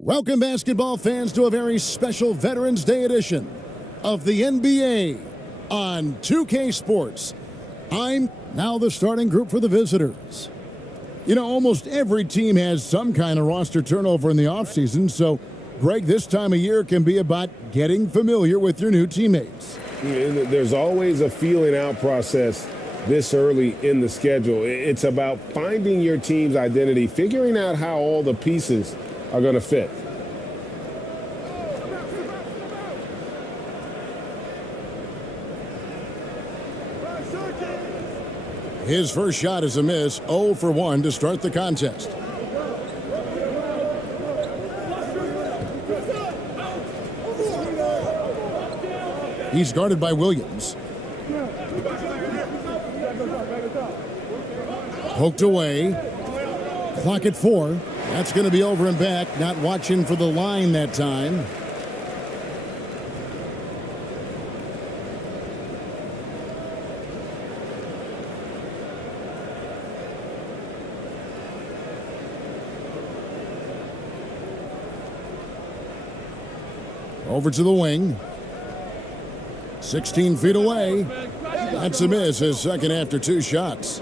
Welcome, basketball fans, to a very special Veterans Day edition of the NBA on 2K Sports. I'm now the starting group for the visitors. You know, almost every team has some kind of roster turnover in the offseason, so, Greg, this time of year can be about getting familiar with your new teammates. There's always a feeling out process this early in the schedule. It's about finding your team's identity, figuring out how all the pieces are going to fit. His first shot is a miss, 0 for 1 to start the contest. He's guarded by Williams. Poked away. Clock at 4. That's going to be over and back. Not watching for the line that time. Over to the wing. 16 feet away. That's a miss, his second after 2 shots.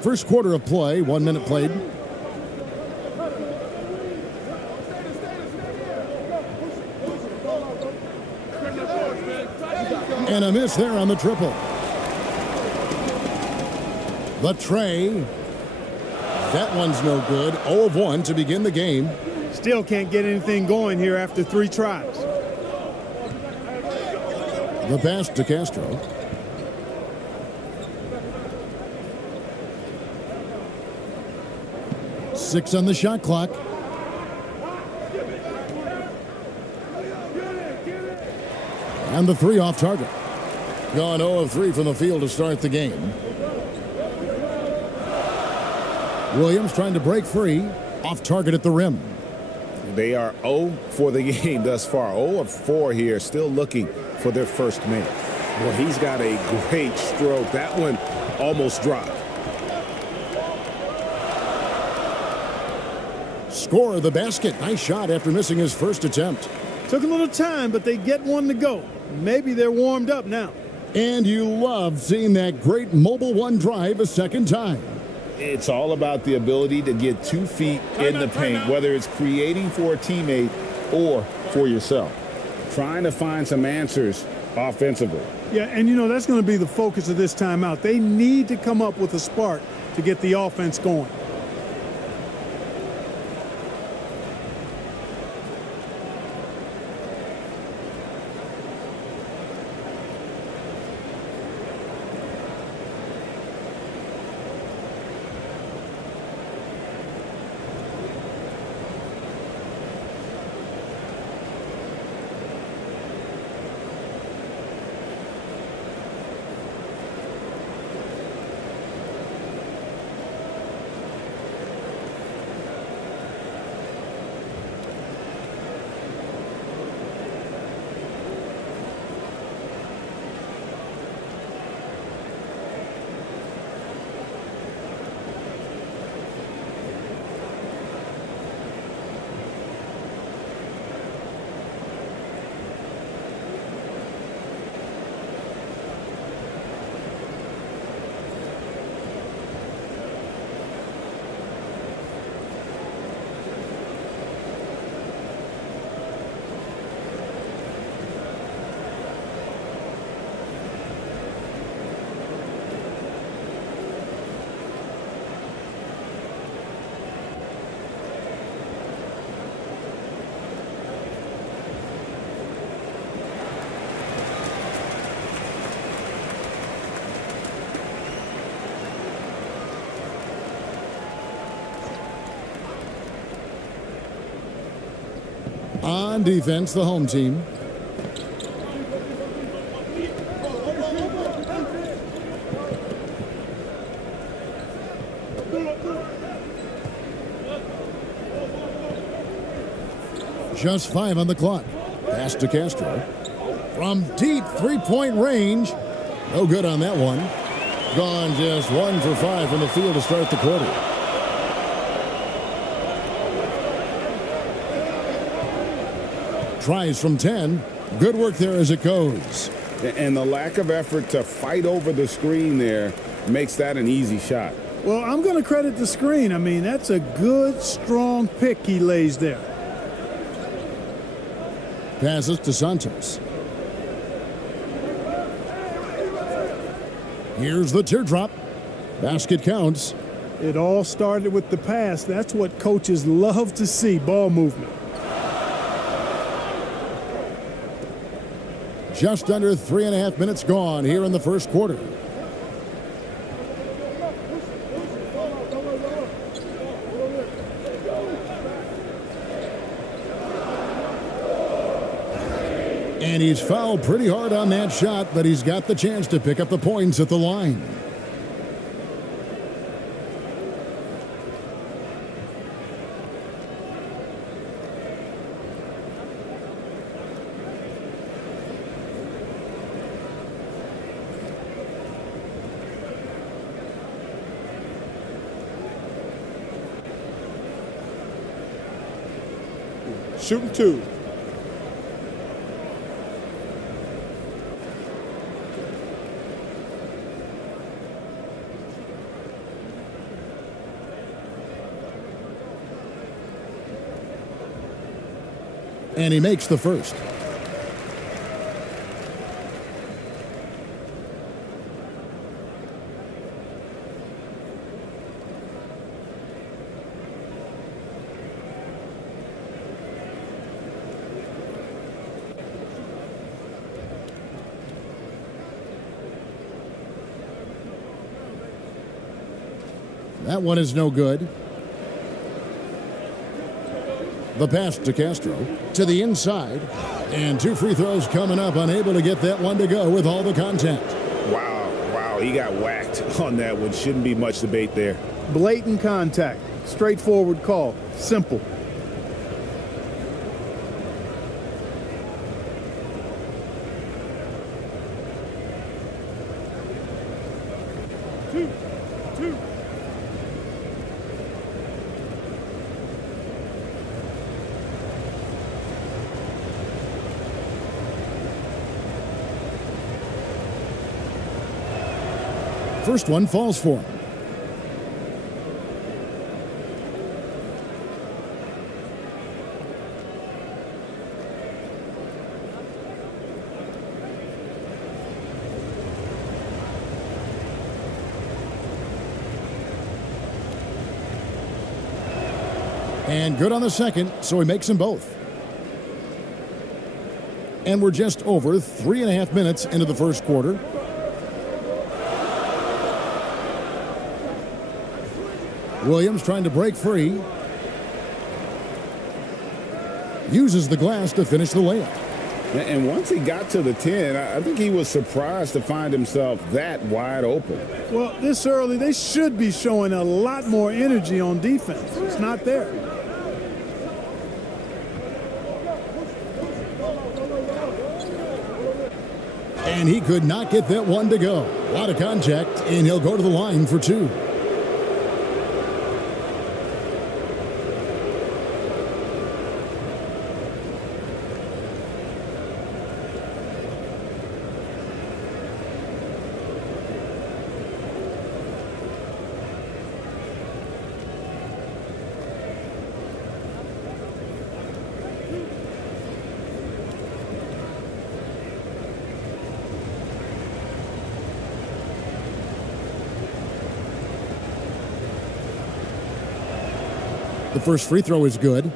First quarter of play, 1 minute played. And a miss there on the triple. The tray. That one's no good. 0 of 1 to begin the game. Still can't get anything going here after 3 tries. The pass to Castro. Six on the shot clock. And the 3 off target. Gone 0 of 3 from the field to start the game. Williams trying to break free. Off target at the rim. They are 0 for the game thus far. 0 of 4 here, still looking for their first make. Well, he's got a great stroke. That one almost dropped. Score the basket. Nice shot after missing his first attempt. Took a little time, but they get one to go. Maybe they're warmed up now. And you love seeing that great mobile one drive a second time. It's all about the ability to get 2 feet in the paint, whether it's creating for a teammate or for yourself. Trying to find some answers offensively. Yeah, and you know, that's going to be the focus of this timeout. They need to come up with a spark to get the offense going. On defense, the home team. Just 5 on the clock. Pass to Castro. From deep three-point range. No good on that one. Gone just 1 for 5 from the field to start the quarter. Tries from 10. Good work there as it goes. And the lack of effort to fight over the screen there makes that an easy shot. Well, I'm going to credit the screen. I mean, that's a good, strong pick he lays there. Passes to Santos. Here's the teardrop. Basket counts. It all started with the pass. That's what coaches love to see, ball movement. Just under 3.5 minutes gone here in the first quarter. And he's fouled pretty hard on that shot, but he's got the chance to pick up the points at the line. Shooting 2. And he makes the first. That one is no good. The pass to Castro to the inside, and 2 free throws coming up, unable to get that one to go with all the contact. Wow, he got whacked on that one. Shouldn't be much debate there. Blatant contact. Straightforward call. Simple. Two. First one falls for him. And good on the second, so he makes them both. And we're just over 3.5 minutes into the first quarter. Williams trying to break free. Uses the glass to finish the layup. And once he got to the 10, I think he was surprised to find himself that wide open. Well, this early, they should be showing a lot more energy on defense. It's not there. And he could not get that one to go. A lot of contact, and he'll go to the line for 2. The first free throw is good.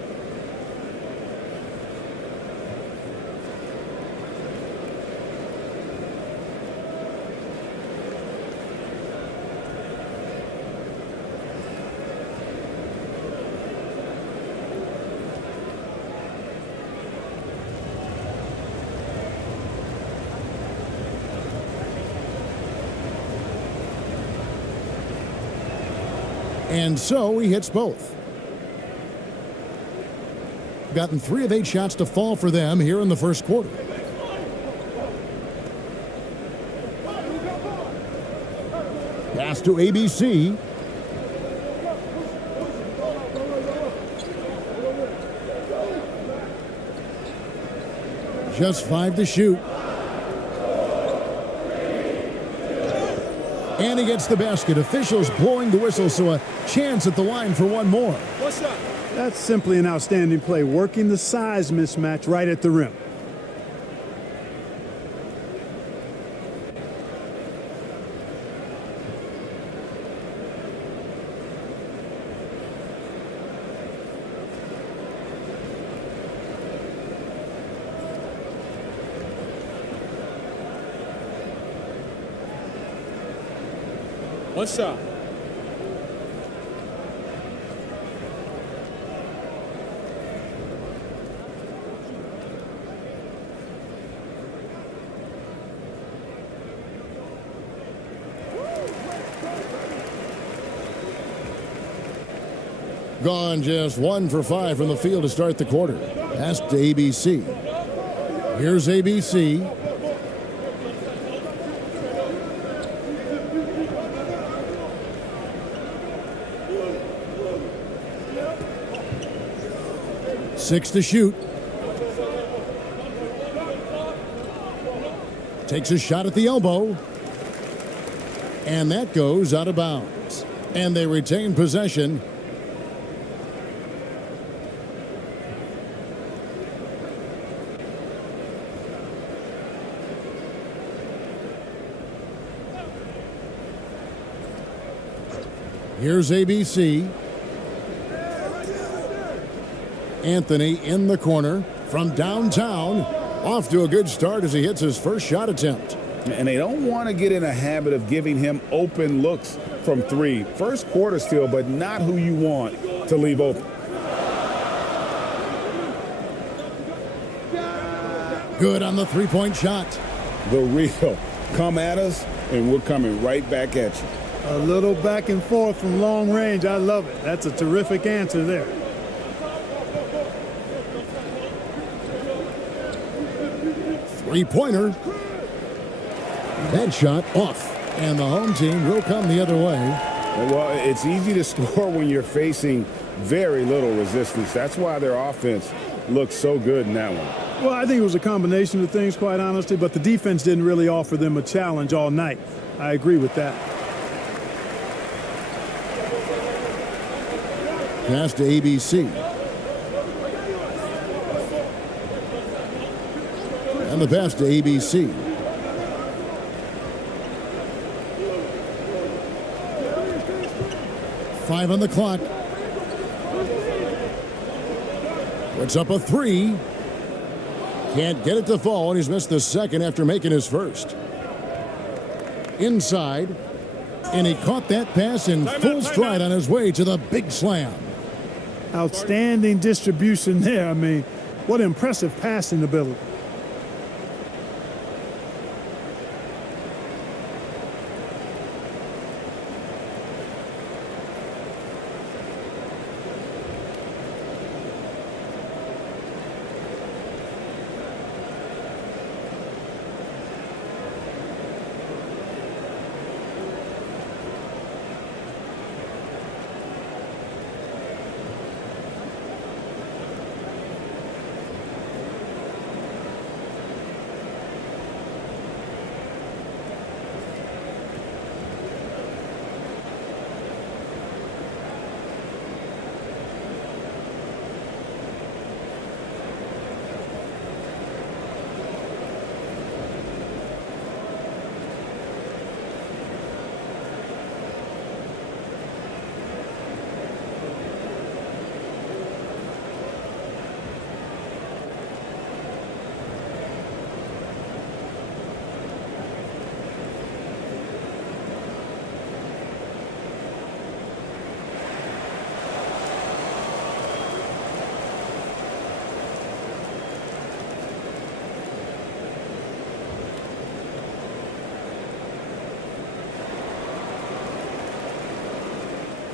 And so he hits both. Gotten 3 of 8 shots to fall for them here in the first quarter. Pass to ABC. Just 5 to shoot. And he gets the basket. Officials blowing the whistle, so a chance at the line for one more. What's up? That's simply an outstanding play, working the size mismatch right at the rim. What's up? Gone just 1 for 5 from the field to start the quarter. Pass to ABC. Here's ABC. Six to shoot. Takes a shot at the elbow. And that goes out of bounds. And they retain possession. Here's ABC. Anthony in the corner from downtown. Off to a good start as he hits his first shot attempt. And they don't want to get in a habit of giving him open looks from 3. First quarter still, but not who you want to leave open. Good on the three-point shot. The real. Come at us, and we're coming right back at you. A little back and forth from long range. I love it. That's a terrific answer there. Three-pointer. That shot off. And the home team will come the other way. Well, it's easy to score when you're facing very little resistance. That's why their offense looks so good in that one. Well, I think it was a combination of things, quite honestly, but the defense didn't really offer them a challenge all night. I agree with that. Pass to ABC. And the pass to ABC. Five on the clock. Puts up a 3. Can't get it to fall, and he's missed the second after making his first. Inside. And he caught that pass in full stride on his way to the big slam. Outstanding distribution there. I mean, what impressive passing ability.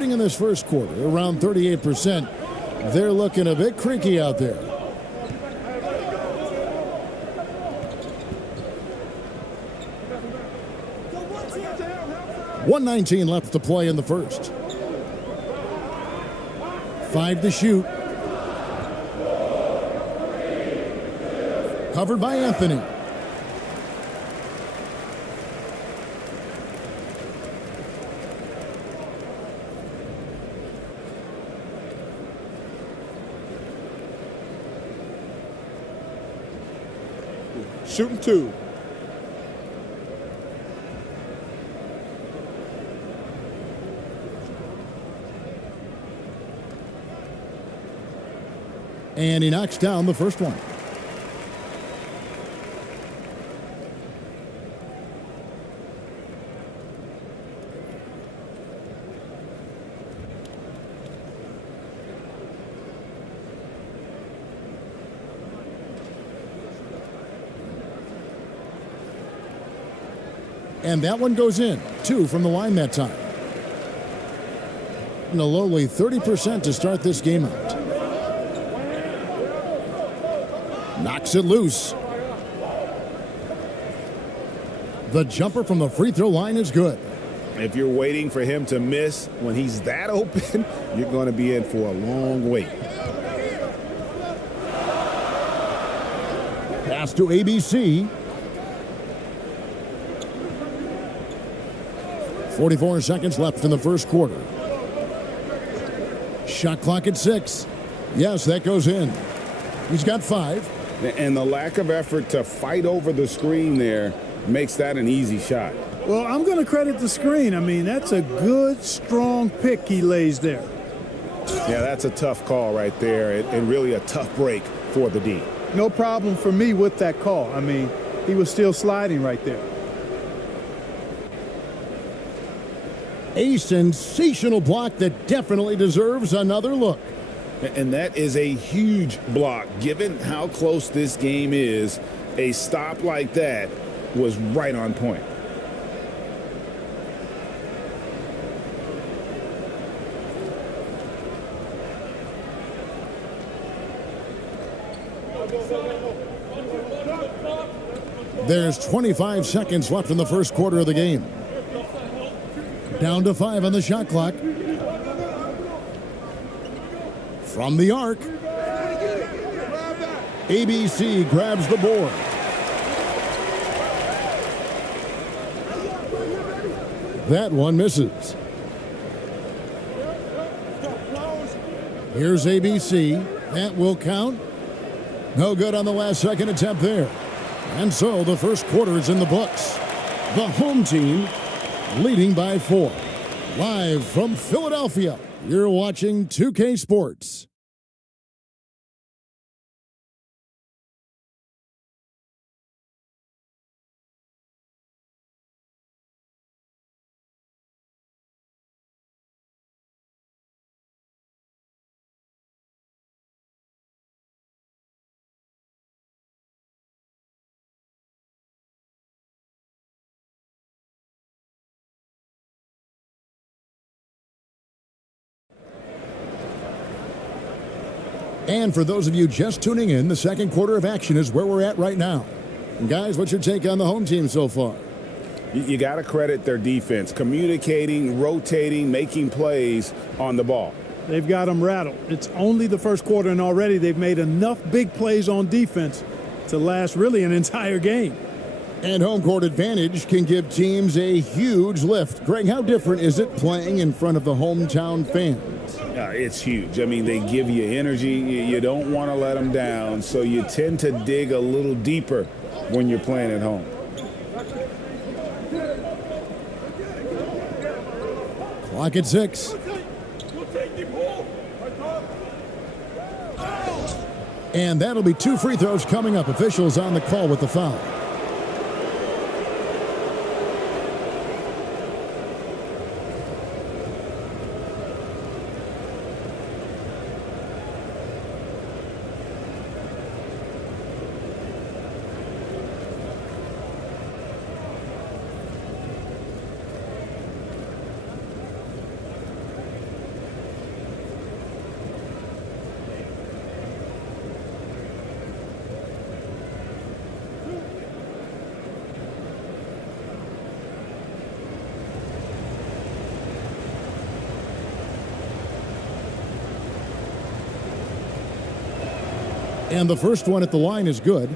In this first quarter, around 38%. They're looking a bit creaky out there. .119 left to play in the first. 5 to shoot. Covered by Anthony. Shooting two. And he knocks down the first one. And that one goes in. 2 from the line that time. And a lowly 30% to start this game out. Knocks it loose. The jumper from the free throw line is good. If you're waiting for him to miss when he's that open, you're going to be in for a long wait. Pass to ABC. 44 seconds left in the first quarter. Shot clock at 6. Yes, that goes in. He's got 5. And the lack of effort to fight over the screen there makes that an easy shot. Well, I'm going to credit the screen. I mean, that's a good, strong pick he lays there. Yeah, that's a tough call right there, and really a tough break for the D. No problem for me with that call. I mean, he was still sliding right there. A sensational block that definitely deserves another look. And that is a huge block. Given how close this game is, a stop like that was right on point. There's 25 seconds left in the first quarter of the game. Down to 5 on the shot clock. From the arc. ABC grabs the board. That one misses. Here's ABC. That will count. No good on the last second attempt there. And so the first quarter is in the books. The home team leading by 4. Live from Philadelphia, you're watching 2K Sports. And for those of you just tuning in, the second quarter of action is where we're at right now. And guys, what's your take on the home team so far? You got to credit their defense, communicating, rotating, making plays on the ball. They've got them rattled. It's only the first quarter, and already they've made enough big plays on defense to last really an entire game. And home court advantage can give teams a huge lift. Greg, how different is it playing in front of the hometown fans? It's huge. I mean, they give you energy. You don't want to let them down, so you tend to dig a little deeper when you're playing at home. Clock at 6. And that'll be 2 free throws coming up. Officials on the call with the foul. And the first one at the line is good.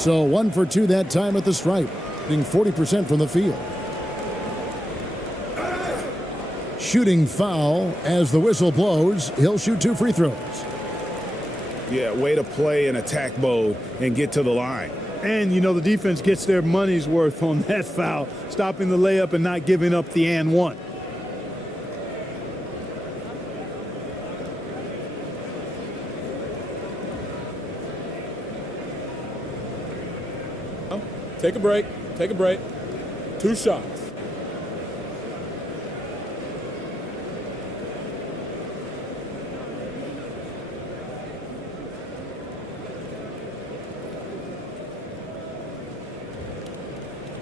So 1 for 2 that time at the stripe, hitting 40% from the field. Shooting foul as the whistle blows. He'll shoot 2 free throws. Yeah, way to play in attack mode and get to the line. And, you know, the defense gets their money's worth on that foul, stopping the layup and not giving up the and one. Take a break. Take a break. 2 shots.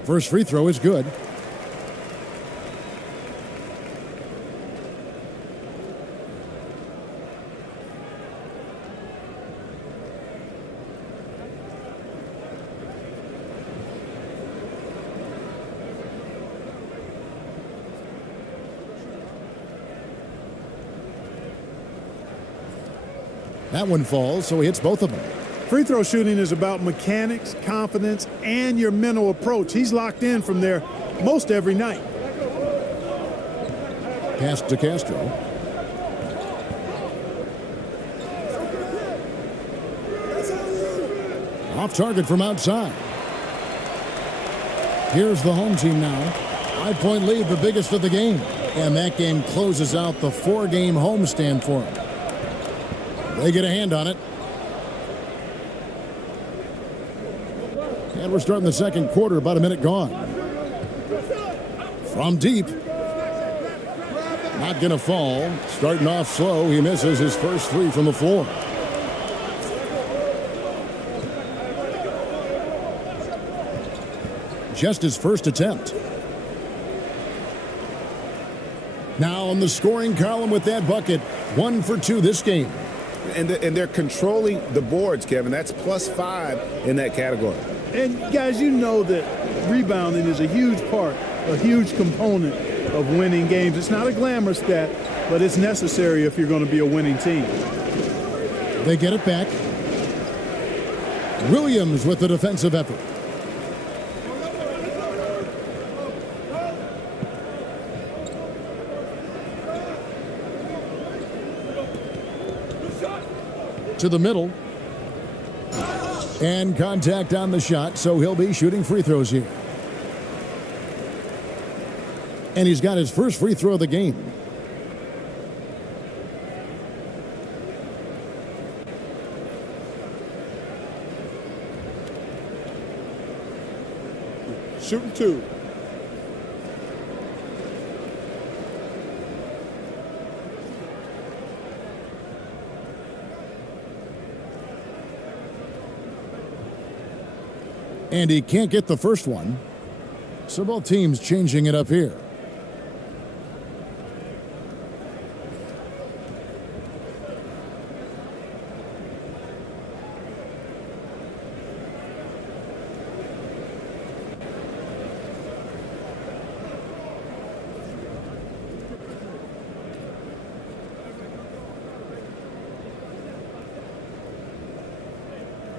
First free throw is good. That one falls, so he hits both of them. Free throw shooting is about mechanics, confidence, and your mental approach. He's locked in from there most every night. Pass to Castro. Off target from outside. Here's the home team now. 5-point lead, the biggest of the game. And that game closes out the 4-game homestand for them. They get a hand on it. And we're starting the second quarter, about a minute gone. From deep. Not going to fall. Starting off slow, he misses his first 3 from the floor. Just his first attempt. Now on the scoring column with that bucket. 1 for 2 this game. And they're controlling the boards, Kevin. That's +5 in that category. And guys, you know that rebounding is a huge part, a huge component of winning games. It's not a glamour stat, but it's necessary if you're going to be a winning team. They get it back. Williams with the defensive effort. To the middle. And contact on the shot, so he'll be shooting free throws here. And he's got his first free throw of the game. Shooting 2. And he can't get the first one. So both teams changing it up here.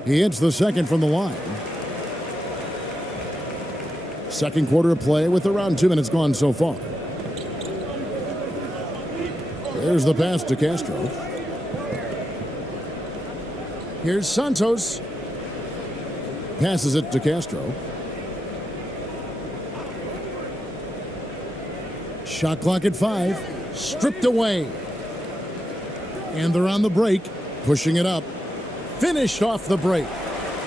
He hits the second from the line. Second quarter of play with around 2 minutes gone so far. There's the pass to Castro. Here's Santos. Passes it to Castro. Shot clock at 5. Stripped away. And they're on the break. Pushing it up. Finished off the break.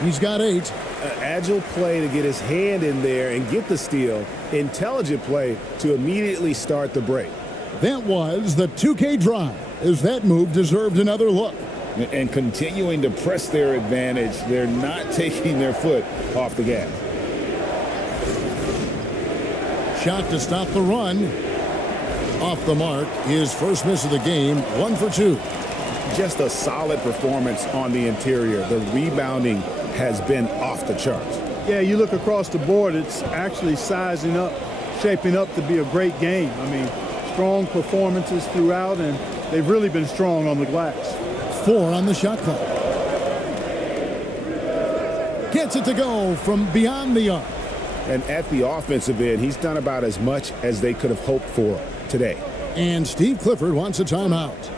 He's got 8. Agile play to get his hand in there and get the steal. Intelligent play to immediately start the break. That was the 2K drive, as that move deserved another look. And continuing to press their advantage. They're not taking their foot off the gas. Shot to stop the run. Off the mark. His first miss of the game. 1 for 2. Just a solid performance on the interior. The rebounding has been off the charts. Yeah, you look across the board, it's actually sizing up, shaping up to be a great game. I mean, strong performances throughout, and they've really been strong on the glass. 4 on the shot clock. Gets it to go from beyond the arc. And at the offensive end, he's done about as much as they could have hoped for today. And Steve Clifford wants a timeout.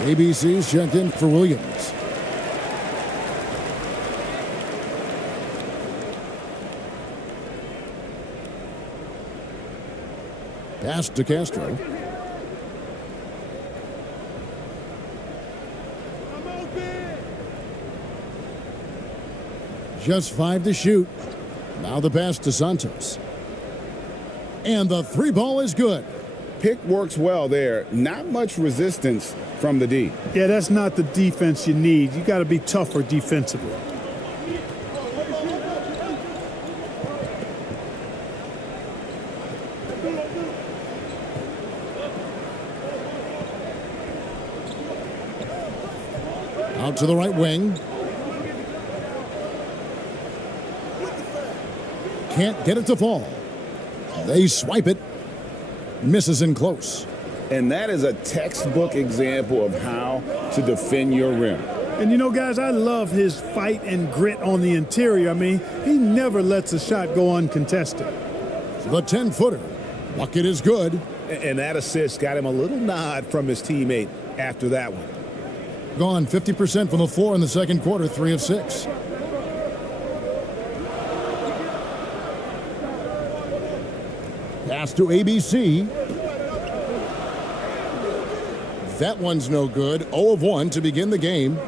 ABC's checked in for Williams. Pass to Castro. Just 5 to shoot. Now the pass to Santos. And the 3 ball is good. Pick works well there. Not much resistance from the D. Yeah, that's not the defense you need. You got to be tougher defensively. Out to the right wing. Can't get it to fall. They swipe it. Misses in close. And that is a textbook example of how to defend your rim. And you know, guys, I love his fight and grit on the interior. I mean, he never lets a shot go uncontested. The 10-footer. Bucket is good. And that assist got him a little nod from his teammate after that one. Gone 50% from the floor in the second quarter, 3 of 6. Pass to ABC. That one's no good. 0 of 1 to begin the game.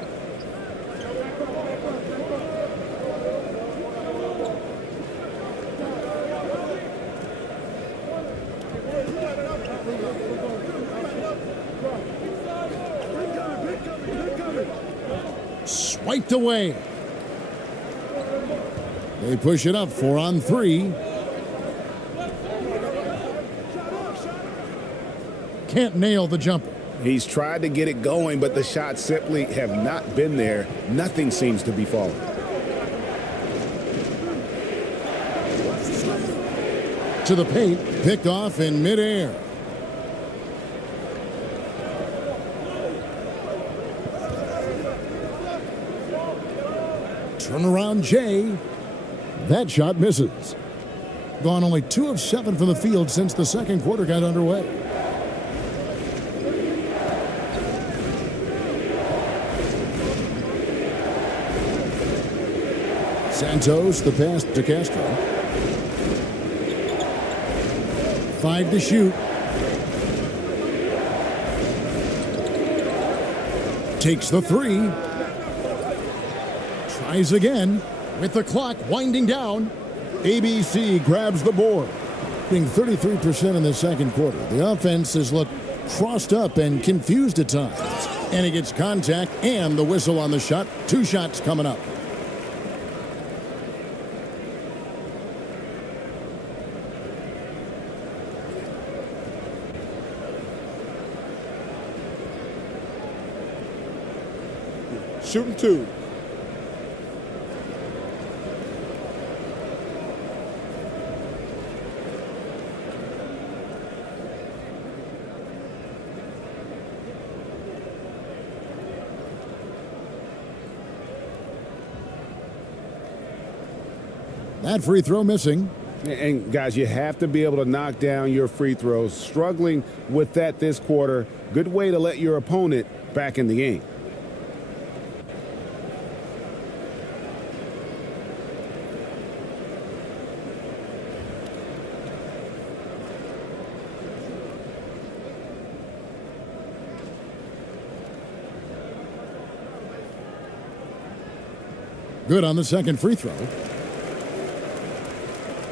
Swiped away. They push it up 4 on 3. Can't nail the jumper. He's tried to get it going, but the shots simply have not been there. Nothing seems to be falling. To the paint, picked off in midair. Turnaround Jay. That shot misses. Gone only 2 of 7 from the field since the second quarter got underway. Santos, the pass to Castro. 5 to shoot. Takes the 3. Tries again. With the clock winding down, ABC grabs the board. Being 33% in the second quarter. The offense has looked crossed up and confused at times. And he gets contact and the whistle on the shot. 2 shots coming up. Shooting 2. That free throw missing. And guys, you have to be able to knock down your free throws. Struggling with that this quarter. Good way to let your opponent back in the game. Good on the second free throw.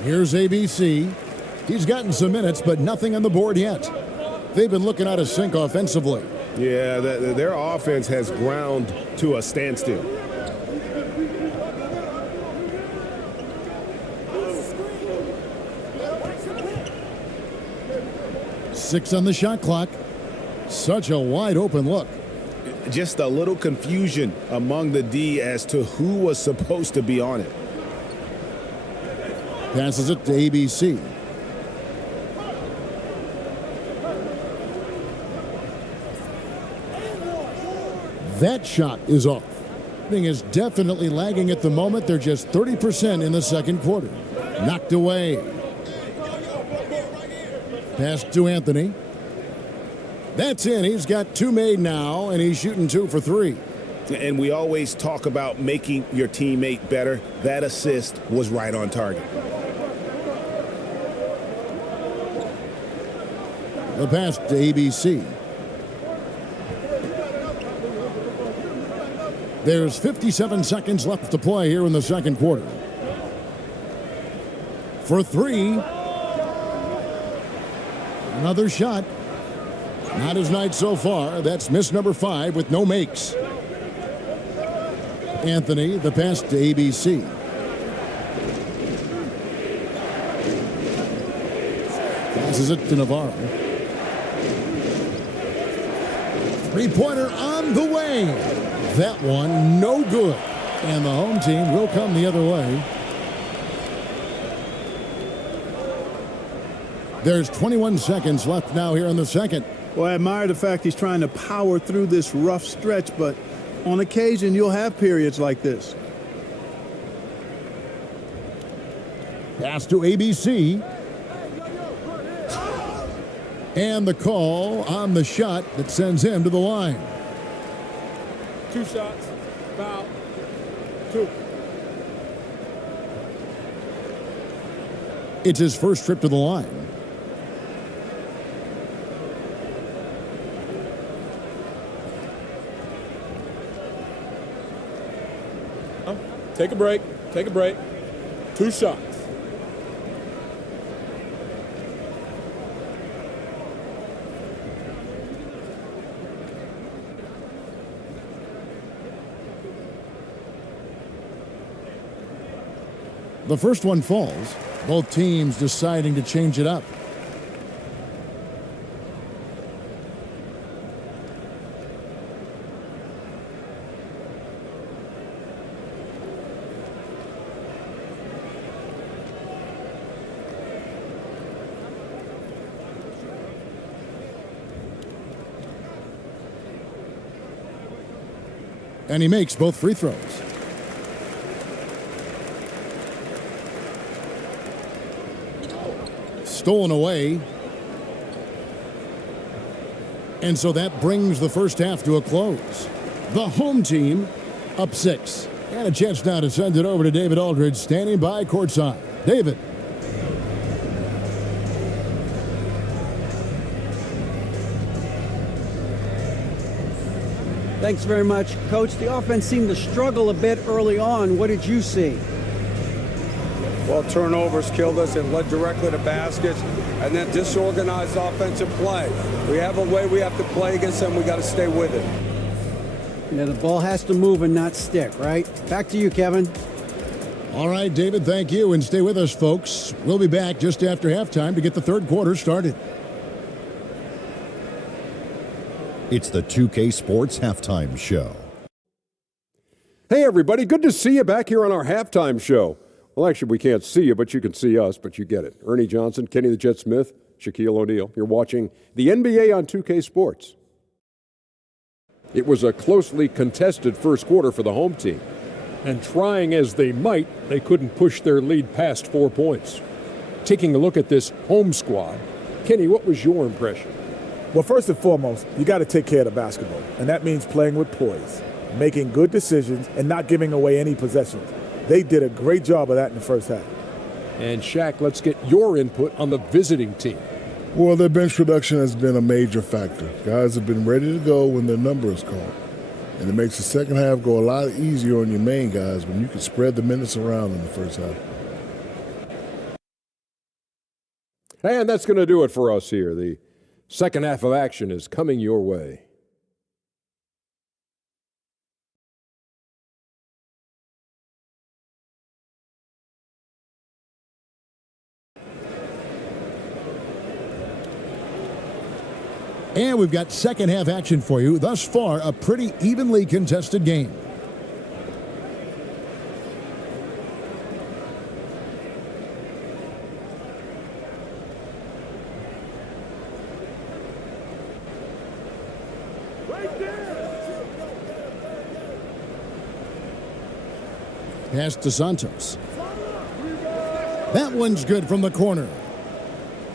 Here's ABC. He's gotten some minutes, but nothing on the board yet. They've been looking out of sync offensively. Yeah, their offense has ground to a standstill. Six on the shot clock. Such a wide open look. Just a little confusion among the D as to who was supposed to be on it. Passes it to ABC. That shot is off. Thing is definitely lagging at the moment. They're just 30% in the second quarter. Knocked away. Pass to Anthony. That's in. He's got 2 made now, and he's shooting 2 for 3. And we always talk about making your teammate better. That assist was right on target. The pass to ABC. There's 57 seconds left to play here in the second quarter. For 3. Another shot. Not his night so far. That's miss number 5 with no makes. Anthony, the pass to ABC. Passes it to Navarro. Three-pointer on the way. That one no good. And the home team will come the other way. There's 21 seconds left now here in the second. Well, I admire the fact he's trying to power through this rough stretch, but on occasion you'll have periods like this. Pass to ABC. And the call on the shot that sends him to the line. 2 shots. Foul. 2. It's his first trip to the line. Take a break. Take a break. 2 shots. The first one falls. Both teams deciding to change it up. And he makes both free throws. Stolen away. And so that brings the first half to a close. The home team up 6. And a chance now to send it over to David Aldridge, standing by courtside. David. Thanks very much, Coach. The offense seemed to struggle a bit early on. What did you see? Well, turnovers killed us. It led directly to baskets, and then disorganized offensive play. We have a way we have to play against them. We got to stay with it. Yeah, the ball has to move and not stick, right? Back to you, Kevin. All right, David, thank you. And stay with us, folks. We'll be back just after halftime to get the third quarter started. It's the 2K Sports Halftime Show. Hey, everybody. Good to see you back here on our halftime show. Well, actually, we can't see you, but you can see us, but you get it. Ernie Johnson, Kenny the Jet Smith, Shaquille O'Neal. You're watching the NBA on 2K Sports. It was a closely contested first quarter for the home team. And trying as they might, they couldn't push their lead past 4 points. Taking a look at this home squad, Kenny, what was your impression? Well, first and foremost, you got to take care of the basketball, and that means playing with poise, making good decisions, and not giving away any possessions. They did a great job of that in the first half. And Shaq, let's get your input on the visiting team. Well, their bench production has been a major factor. Guys have been ready to go when their number is called. And it makes the second half go a lot easier on your main guys when you can spread the minutes around in the first half. And that's going to do it for us here. The second half of action is coming your way. And we've got second half action for you. Thus far, a pretty evenly contested game. Pass to Santos. That one's good from the corner.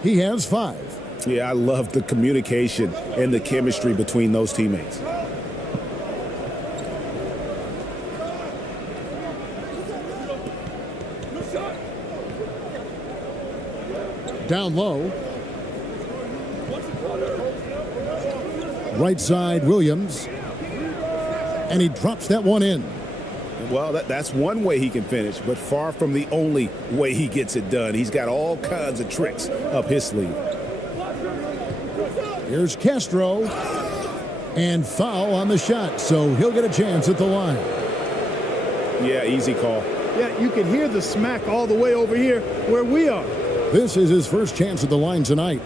He has 5. Yeah, I love the communication and the chemistry between those teammates. Down low. Right side, Williams. And he drops that one in. Well, that's one way he can finish, but far from the only way he gets it done. He's got all kinds of tricks up his sleeve. Here's Castro. And foul on the shot, so he'll get a chance at the line. Yeah, easy call. Yeah, you can hear the smack all the way over here where we are. This is his first chance at the line tonight.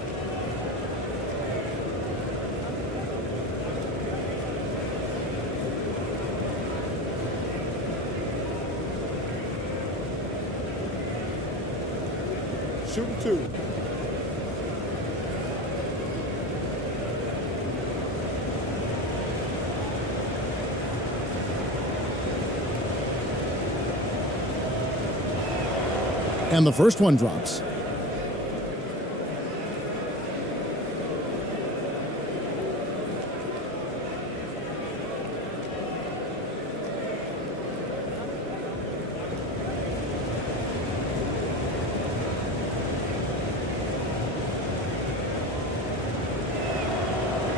Shooting 2. And the first one drops.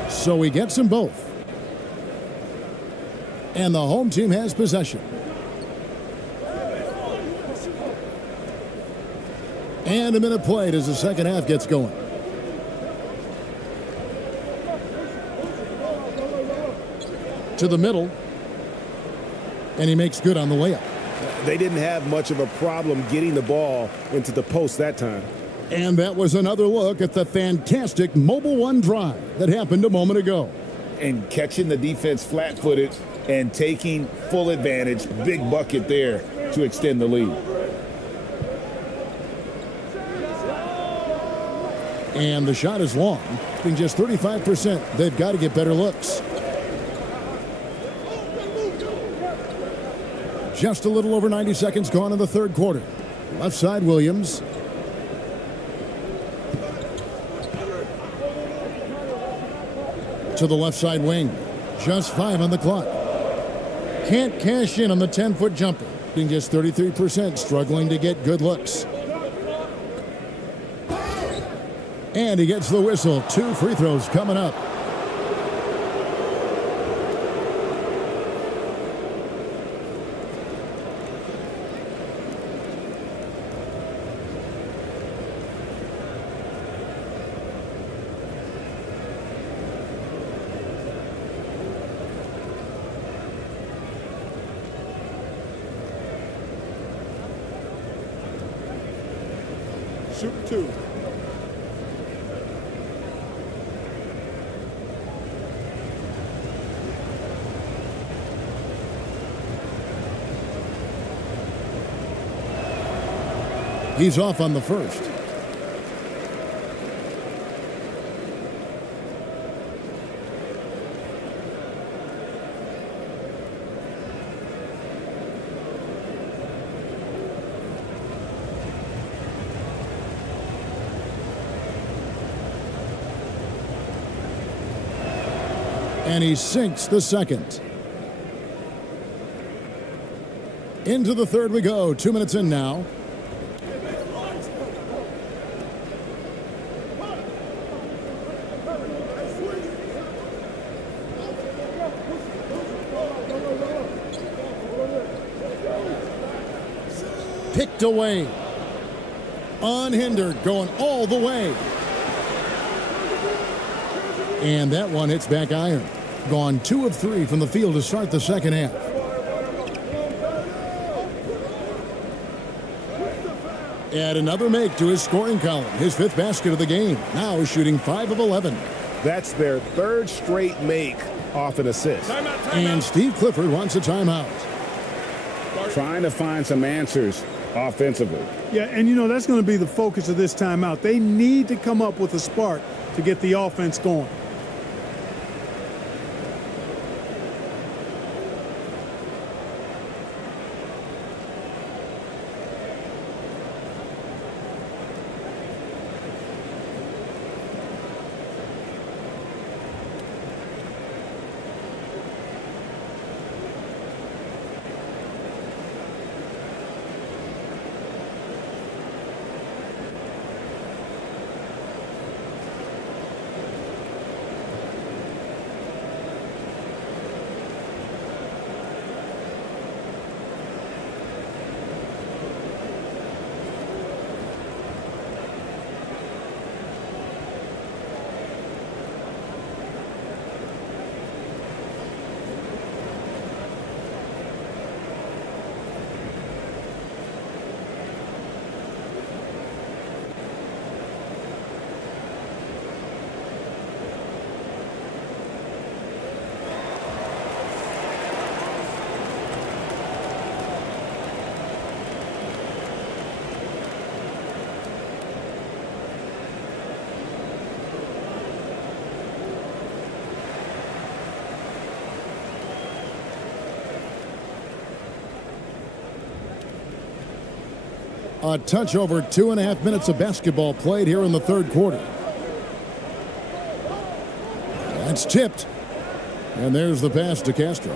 So he gets them both. And the home team has possession. And a minute played as the second half gets going. To the middle. And he makes good on the layup. They didn't have much of a problem getting the ball into the post that time. And that was another look at the fantastic Mobile One drive that happened a moment ago. And catching the defense flat-footed and taking full advantage. Big bucket there to extend the lead. And the shot is long, being just 35%. They've got to get better looks. Just a little over 90 seconds gone in the third quarter. Left side, Williams. To the left side wing. Just 5 on the clock. Can't cash in on the 10-foot jumper. Being just 33%, struggling to get good looks. And he gets the whistle. 2 free throws coming up. Shooting 2. He's off on the first. And he sinks the second. Into the third we go. 2 minutes in now. Picked away. Unhindered, going all the way. And that one hits back iron. Gone 2 of 3 from the field to start the second half. Add another make to his scoring column. His 5th basket of the game. Now shooting 5 of 11. That's their 3rd straight make off an assist. And Steve Clifford wants a timeout. Trying to find some answers offensively. Yeah, and you know, that's going to be the focus of this timeout. They need to come up with a spark to get the offense going. A touch over 2.5 minutes of basketball played here in the third quarter. That's tipped. And there's the pass to Castro.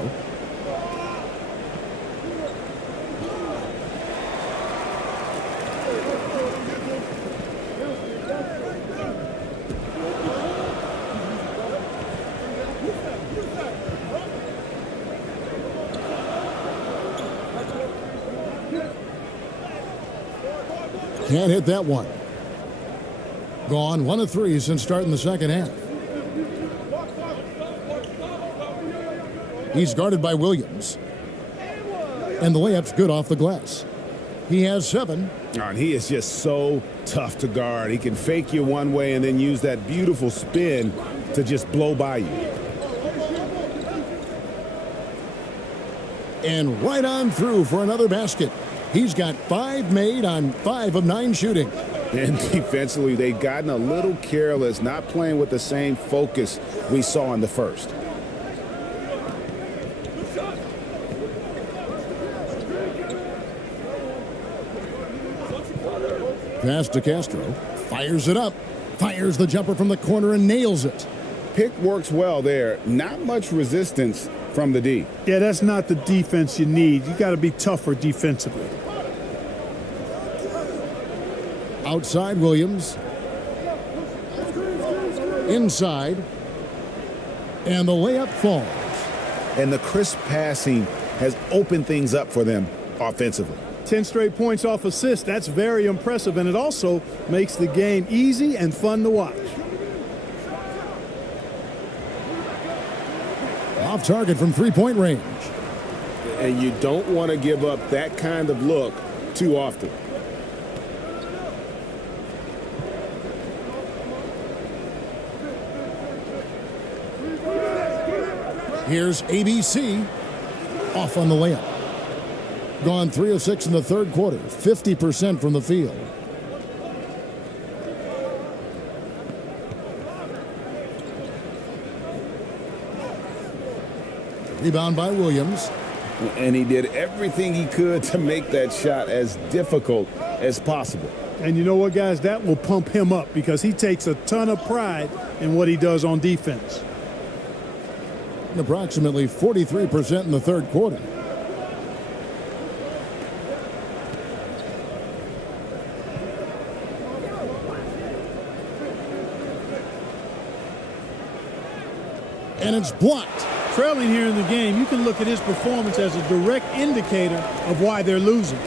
Can't hit that one. Gone 1 of 3 since starting the second half. He's guarded by Williams. And the layup's good off the glass. He has 7. And he is just so tough to guard. He can fake you one way and then use that beautiful spin to just blow by you. And right on through for another basket. He's got 5 made on 5 of 9 shooting. And defensively, they've gotten a little careless, not playing with the same focus we saw in the first. Pass to Castro. Fires it up. Fires the jumper from the corner and nails it. Pick works well there. Not much resistance from the D. Yeah, that's not the defense you need. You got to be tougher defensively. Outside Williams. Inside. And the layup falls. And the crisp passing has opened things up for them offensively. 10 straight points off assists. That's very impressive, and it also makes the game easy and fun to watch. Off target from three-point range. And you don't want to give up that kind of look too often. Here's ABC off on the layup. Gone 3 of 6 in the third quarter, 50% from the field. Rebound by Williams. And he did everything he could to make that shot as difficult as possible. And you know what, guys? That will pump him up because he takes a ton of pride in what he does on defense. Approximately 43% in the third quarter. And it's blocked. Trailing here in the game, you can look at his performance as a direct indicator of why they're losing.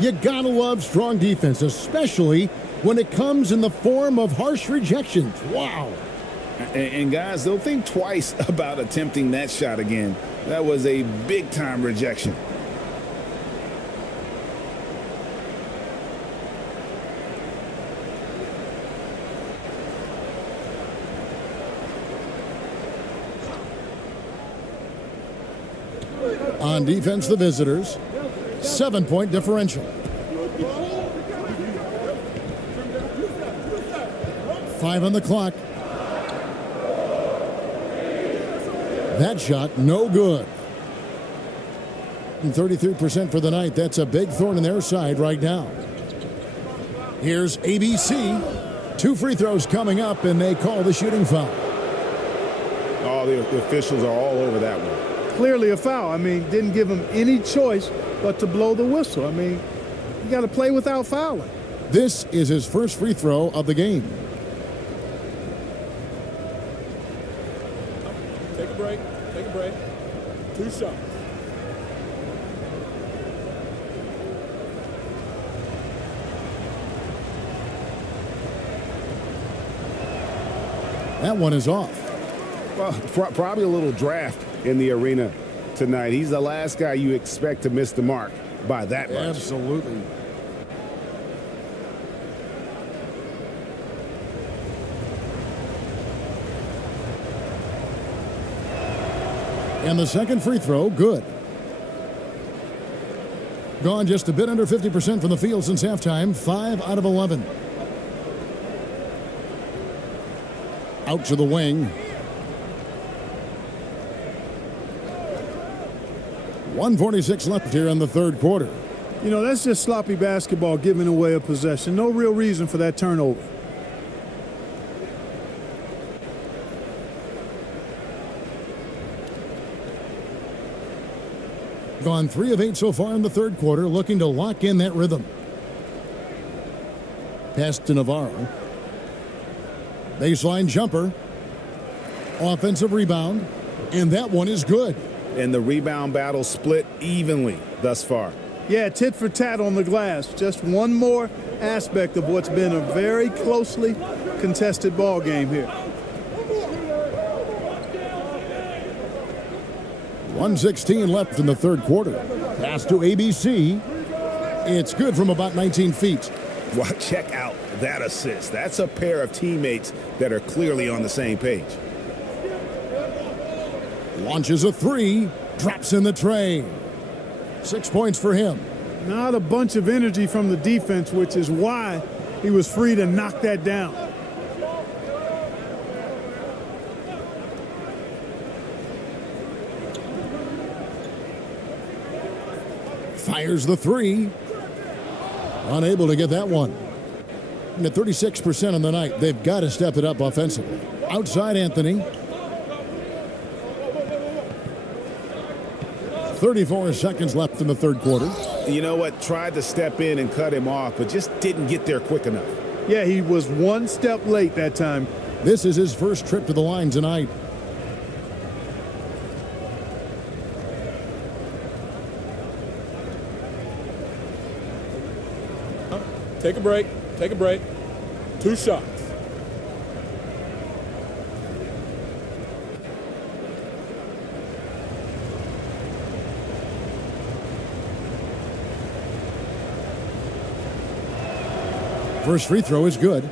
You gotta love strong defense, especially when it comes in the form of harsh rejections. Wow. And guys, they'll think twice about attempting that shot again. That was a big-time rejection. On defense, the visitors. 7-point differential. 5 on the clock. That shot, no good. And 33% for the night. That's a big thorn in their side right now. Here's ABC. 2 free throws coming up, and they call the shooting foul. Oh, the officials are all over that one. Clearly a foul. I mean, didn't give him any choice but to blow the whistle. I mean, you got to play without fouling. This is his first free throw of the game. Take a break. Take a break. 2 shots. That one is off. Well, probably a little draft in the arena tonight. He's the last guy you expect to miss the mark by that much. Absolutely. And the second free throw, good. Gone just a bit under 50% from the field since halftime, 5 out of 11. Out to the wing. 1:46 left here in the third quarter. You know, that's just sloppy basketball, giving away a possession. No real reason for that turnover. Gone 3 of 8 so far in the third quarter, looking to lock in that rhythm. Pass to Navarro. Baseline jumper. Offensive rebound. And that one is good. And the rebound battle split evenly thus far. Yeah, tit for tat on the glass. Just one more aspect of what's been a very closely contested ball game here. 1:16 left in the third quarter. Pass to ABC. It's good from about 19 feet. Well, check out that assist. That's a pair of teammates that are clearly on the same page. Launches a 3. Drops in the tray. 6 points for him. Not a bunch of energy from the defense, which is why he was free to knock that down. Fires the 3. Unable to get that one. And at 36% on the night, they've got to step it up offensively. Outside Anthony. 34 seconds left in the third quarter. You know what? Tried to step in and cut him off, but just didn't get there quick enough. Yeah, he was one step late that time. This is his first trip to the line tonight. Take a break. Take a break. 2 shots. First free throw is good.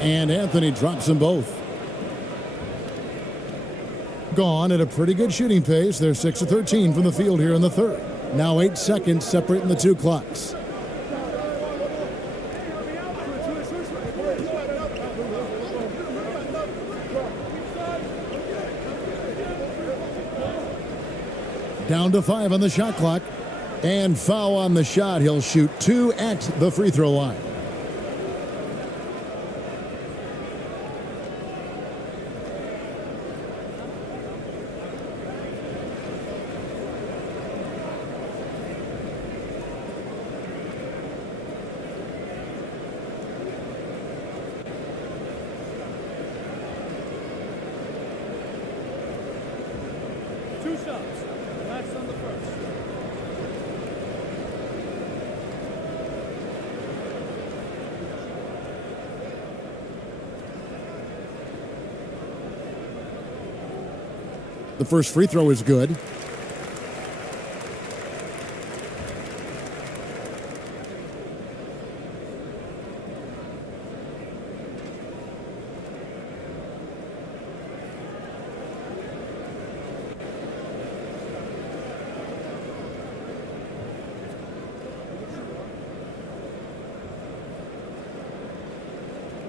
And Anthony drops them both. Gone at a pretty good shooting pace. They're 6 of 13 from the field here in the third. Now 8 seconds separating the two clocks. Down to 5 on the shot clock. And foul on the shot. He'll shoot 2 at the free throw line. The first free throw is good.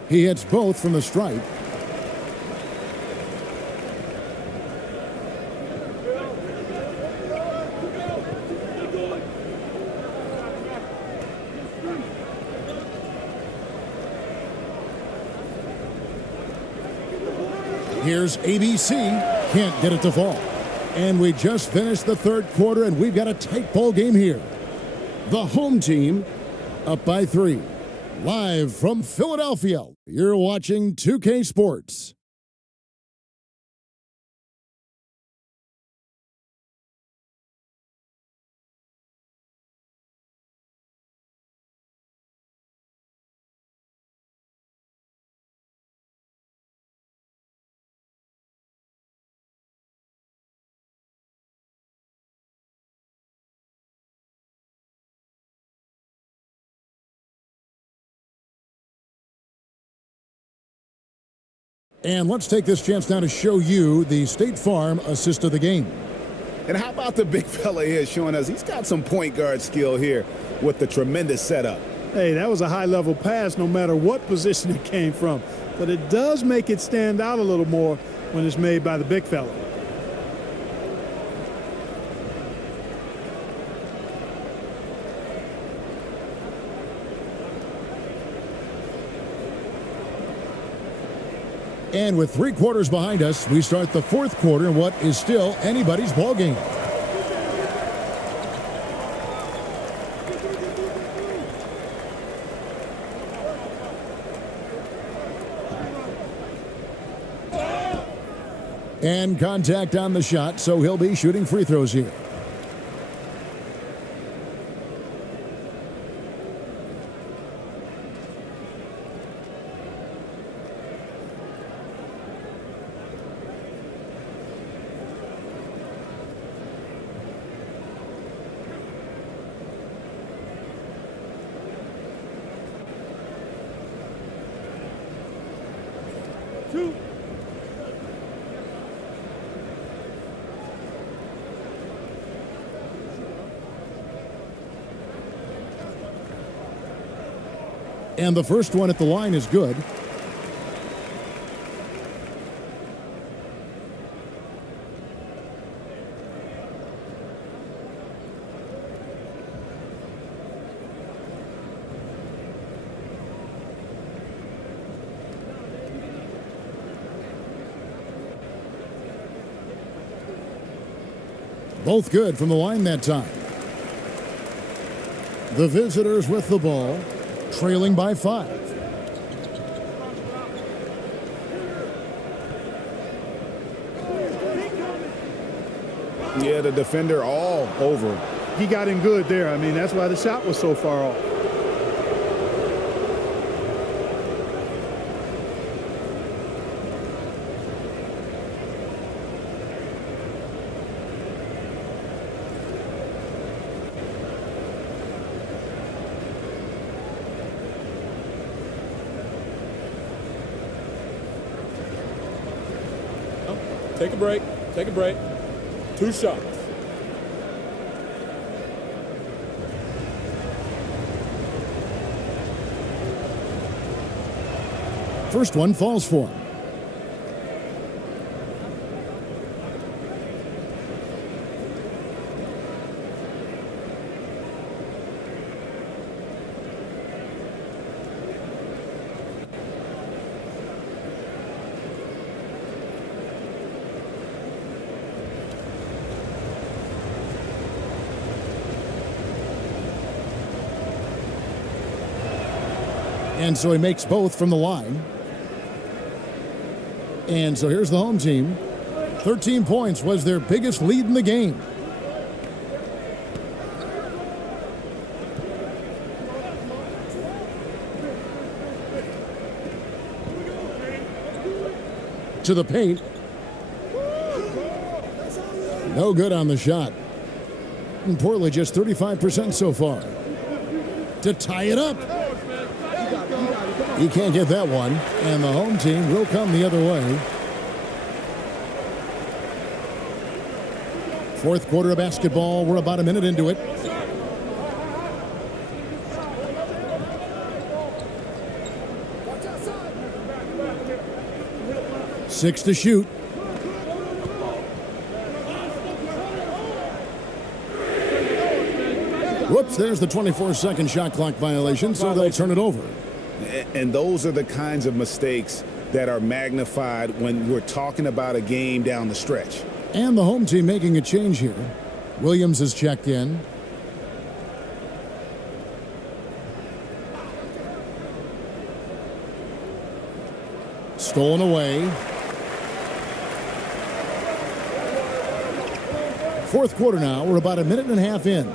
He hits both from the stripe. Here's ABC. Can't get it to fall. And we just finished the third quarter, and we've got a tight ball game here. The home team up by 3. Live from Philadelphia, you're watching 2K Sports. And let's take this chance now to show you the State Farm assist of the game. And how about the big fella here showing us he's got some point guard skill here with the tremendous setup. Hey, that was a high-level pass no matter what position it came from. But it does make it stand out a little more when it's made by the big fella. And with 3 quarters behind us, we start the fourth quarter in what is still anybody's ball game. And contact on the shot, so he'll be shooting free throws here. And the first one at the line is good. Both good from the line that time. The visitors with the ball, trailing by 5. Yeah, the defender all over him. He got in good there. I mean, that's why the shot was so far off. Take a break. Take a break. 2 shots. First one falls for him. And so he makes both from the line. And so here's the home team. 13 points was their biggest lead in the game. To the paint. No good on the shot. And Portland just 35% so far. To tie it up. He can't get that one, and the home team will come the other way. Fourth quarter of basketball. We're about a minute into it. Six to shoot. Whoops, there's the 24-second shot clock violation, so they'll turn it over. And those are the kinds of mistakes that are magnified when we're talking about a game down the stretch. And the home team making a change here. Williams has checked in. Stolen away. Fourth quarter now. We're about a minute and a half in.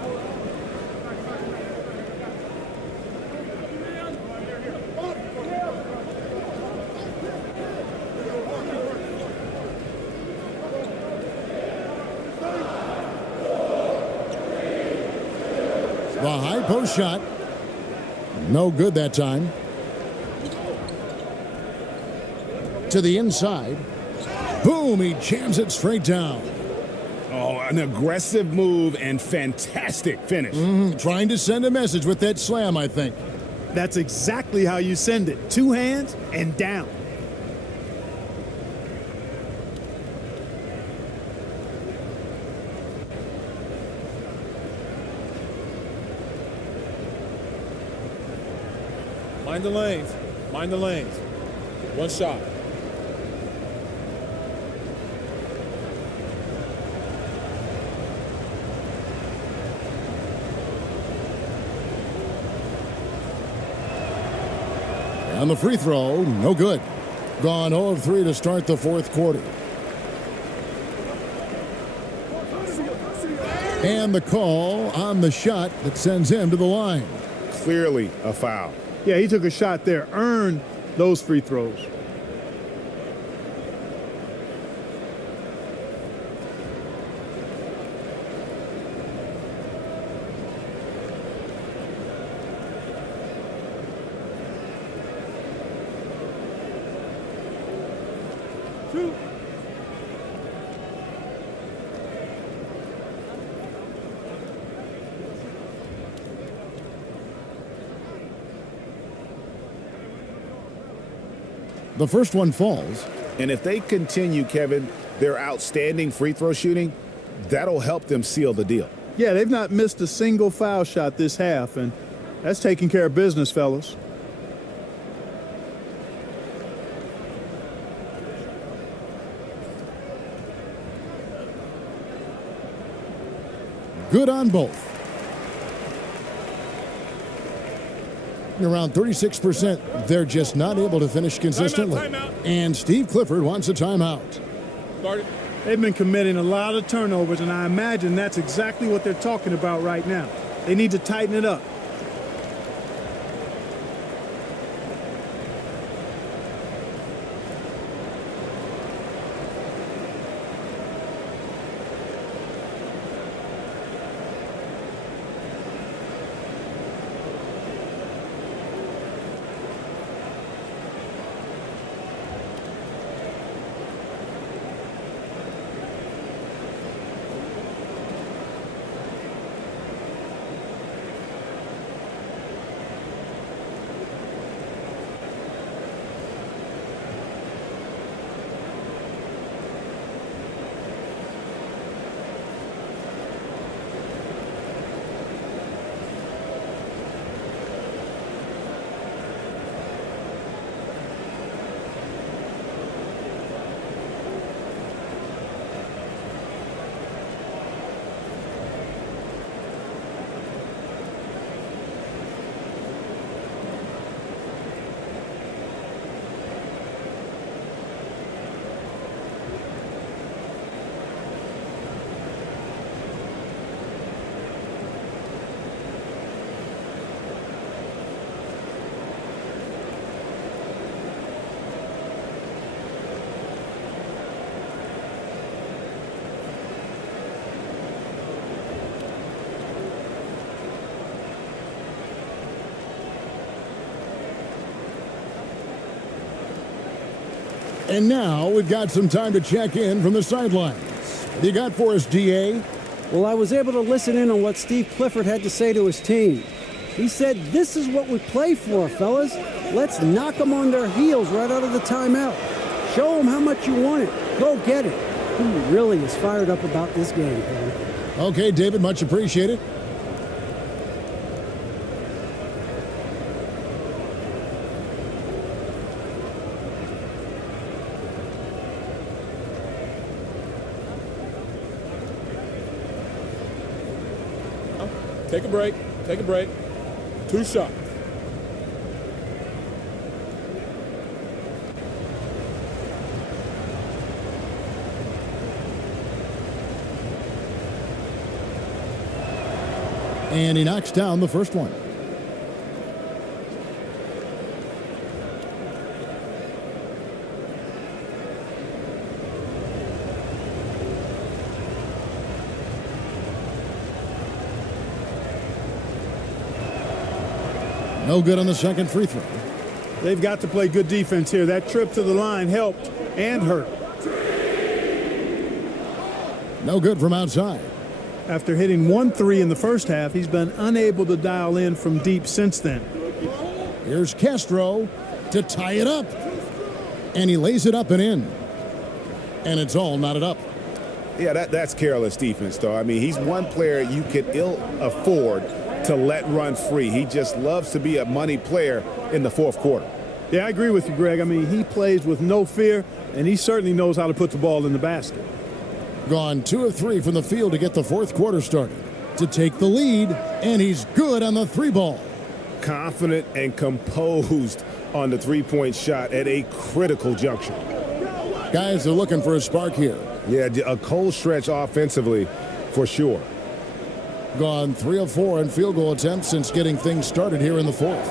The high post shot. No good that time. To the inside. Boom, he jams it straight down. Oh, an aggressive move and fantastic finish. Trying to send a message with that slam, I think. That's exactly how you send it. 2 hands and down. Mind the lanes. Mind the lanes. 1 shot. And the free throw, no good. Gone 0 of 3 to start the fourth quarter. And the call on the shot that sends him to the line. Clearly a foul. Yeah, he took a shot there, earned those free throws. The first one falls. And if they continue, Kevin, their outstanding free throw shooting, that'll help them seal the deal. Yeah, they've not missed a single foul shot this half, and that's taking care of business, fellas. Good on both. Around 36%. They're just not able to finish consistently. Timeout. And Steve Clifford wants a timeout. Started. They've been committing a lot of turnovers, and I imagine that's exactly what they're talking about right now. They need to tighten it up. And now we've got some time to check in from the sidelines. What do you got for us, DA? Well, I was able to listen in on what Steve Clifford had to say to his team. He said, "This is what we play for, fellas. Let's knock them on their heels right out of the timeout. Show them how much you want it. Go get it." He really is fired up about this game, man. Okay, David, much appreciated. Take a break. Take a break. 2 shots. And he knocks down the first one. No good on the second free throw. They've got to play good defense here. That trip to the line helped and hurt. No good from outside. After hitting 1 3 in the first half, he's been unable to dial in from deep since then. Here's Castro to tie it up. And he lays it up and in. And it's all knotted up. Yeah, that's careless defense, though. I mean, he's one player you could ill afford to let run free. He just loves to be a money player in the fourth quarter. Yeah, I agree with you, Greg. I mean, he plays with no fear, and he certainly knows how to put the ball in the basket. Gone 2 of 3 from the field to get the fourth quarter started. To take the lead, and he's good on the 3-ball. Confident and composed on the three-point shot at a critical juncture. Guys are looking for a spark here. Yeah, a cold stretch offensively for sure. Gone 3 of 4 in field goal attempts since getting things started here in the fourth.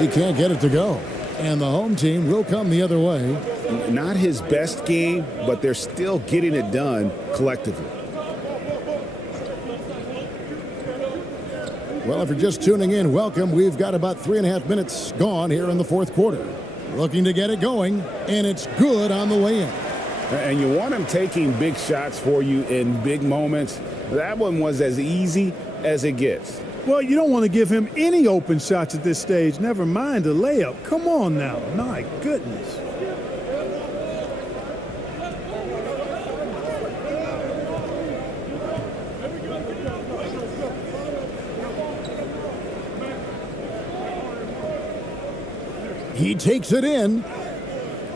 He can't get it to go. And the home team will come the other way. Not his best game, but they're still getting it done collectively. Well, if you're just tuning in, welcome. We've got about 3.5 minutes gone here in the fourth quarter. Looking to get it going, and it's good on the way in. And you want him taking big shots for you in big moments. That one was as easy as it gets. Well, you don't want to give him any open shots at this stage, never mind a layup. Come on now. My goodness. He takes it in.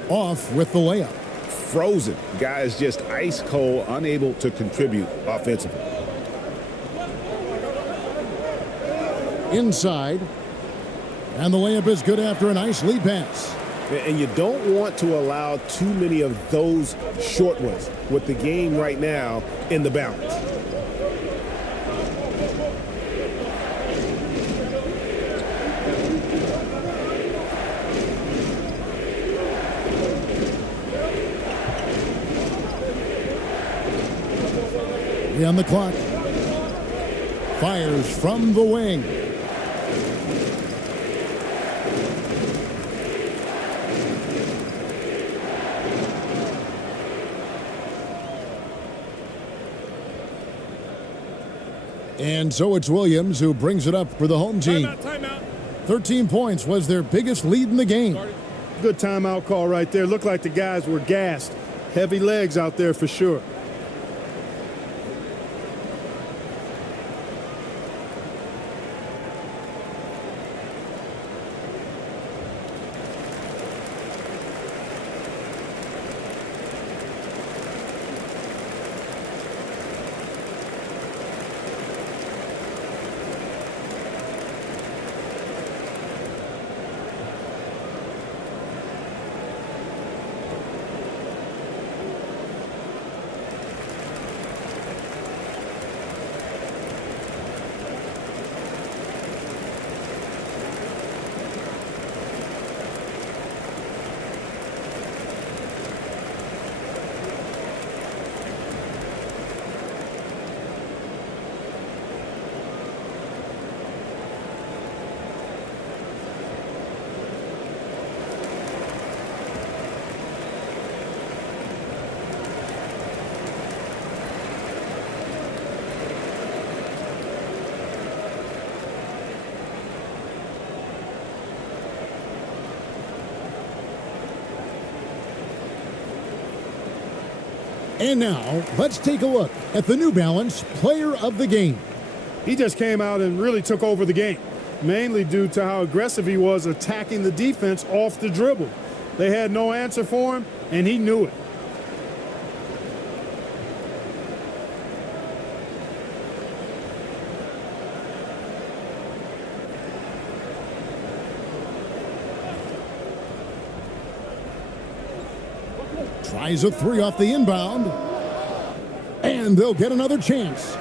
Off with the layup. Frozen. Guys just ice cold, unable to contribute offensively. Inside. And the layup is good after a nice lead pass. And you don't want to allow too many of those short ones with the game right now in the balance. On the clock. Fires from the wing. And so it's Williams who brings it up for the home team. Timeout. 13 points was their biggest lead in the game. Good timeout call right there. Looked like the guys were gassed. Heavy legs out there for sure. And now, let's take a look at the New Balance Player of the Game. He just came out and really took over the game, mainly due to how aggressive he was attacking the defense off the dribble. They had no answer for him, and he knew it. Tries a three off the inbound. And they'll get another chance.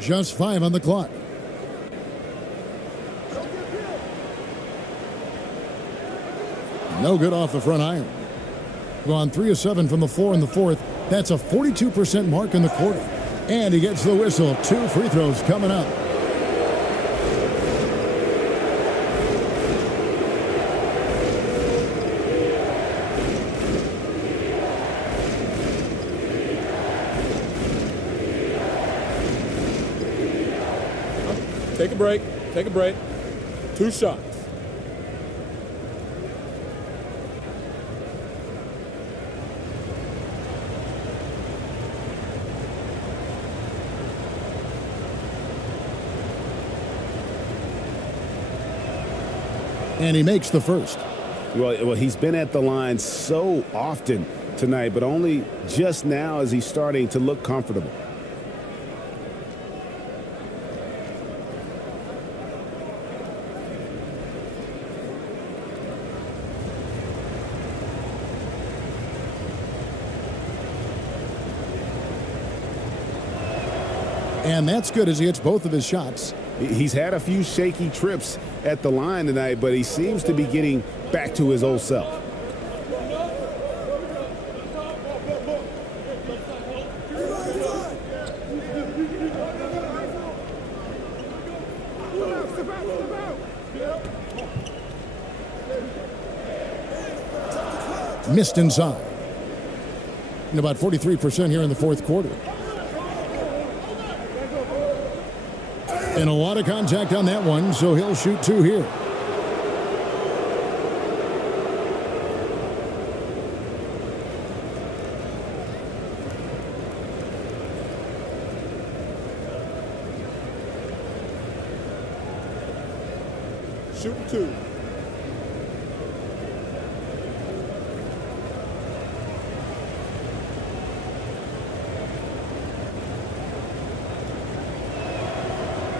Just 5 on the clock. No good off the front iron. Gone 3 of 7 from the floor in the fourth. That's a 42% mark in the quarter. And he gets the whistle. 2 free throws coming up. Take a break. Take a break. 2 shots. And he makes the first. Well, he's been at the line so often tonight, but only just now is he starting to look comfortable. And that's good as he hits both of his shots. He's had a few shaky trips at the line tonight, but he seems to be getting back to his old self. Missed inside. And about 43% here in the fourth quarter. And a lot of contact on that one, so he'll shoot 2 here. Shoot 2.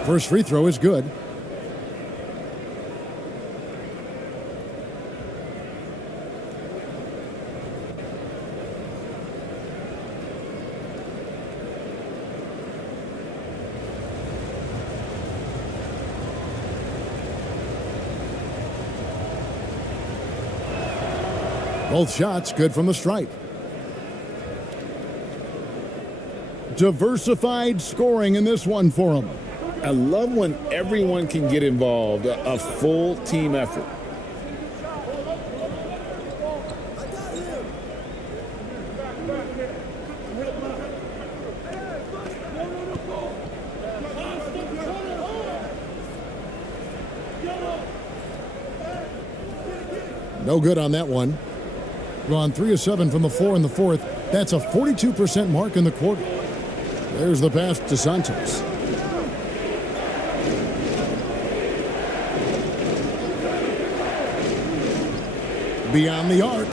First free throw is good. Both shots good from the stripe. Diversified scoring in this one for him. I love when everyone can get involved, a full team effort. No good on that one. Gone 3 of 7 from the floor in the fourth. That's a 42% mark in the quarter. There's the pass to Santos. Beyond the arc.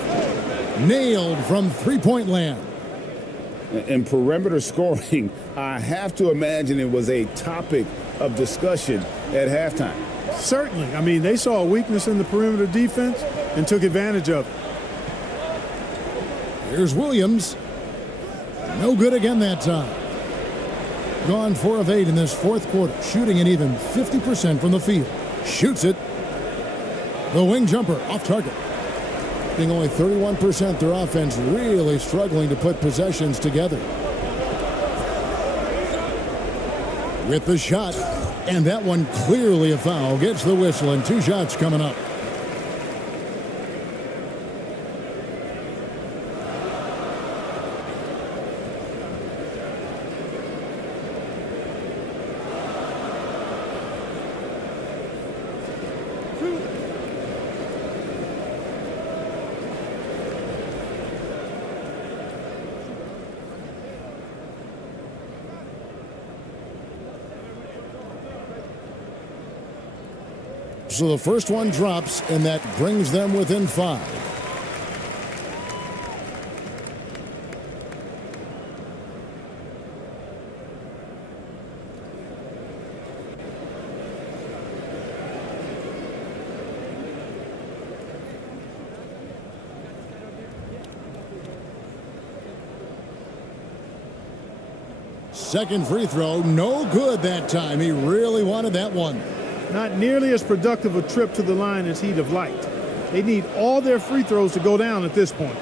Nailed from three-point land. And perimeter scoring, I have to imagine it was a topic of discussion at halftime. Certainly. I mean, they saw a weakness in the perimeter defense and took advantage of it. Here's Williams. No good again that time. Gone 4 of 8 in this fourth quarter, shooting an even 50% from the field. Shoots it. The wing jumper off target. Being only 31%, their offense really struggling to put possessions together. With the shot, and that one clearly a foul. Gets the whistle, and 2 shots coming up. So the first one drops, and that brings them within 5. Second free throw, no good that time. He really wanted that one. Not nearly as productive a trip to the line as he'd have liked. They need all their free throws to go down at this point.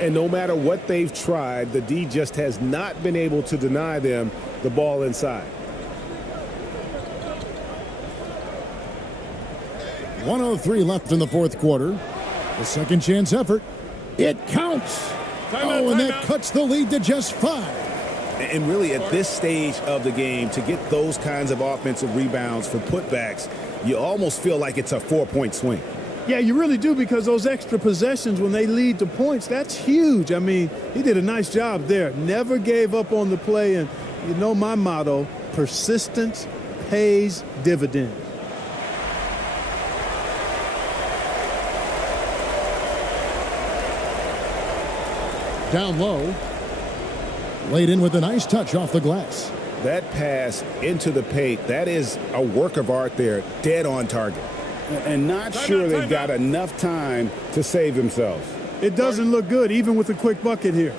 And no matter what they've tried, the D just has not been able to deny them the ball inside. 1:03 left in the fourth quarter. The second chance effort. It counts. And that cuts the lead to just 5. And really, at this stage of the game, to get those kinds of offensive rebounds for putbacks, you almost feel like it's a 4-point swing. Yeah, you really do, because those extra possessions, when they lead to points, that's huge. I mean, he did a nice job there. Never gave up on the play. And you know my motto, persistence pays dividends. Down low. Laid in with a nice touch off the glass. That pass into the paint, that is a work of art there, dead on target. And not sure they've got enough time to save themselves. It doesn't look good, even with a quick bucket here.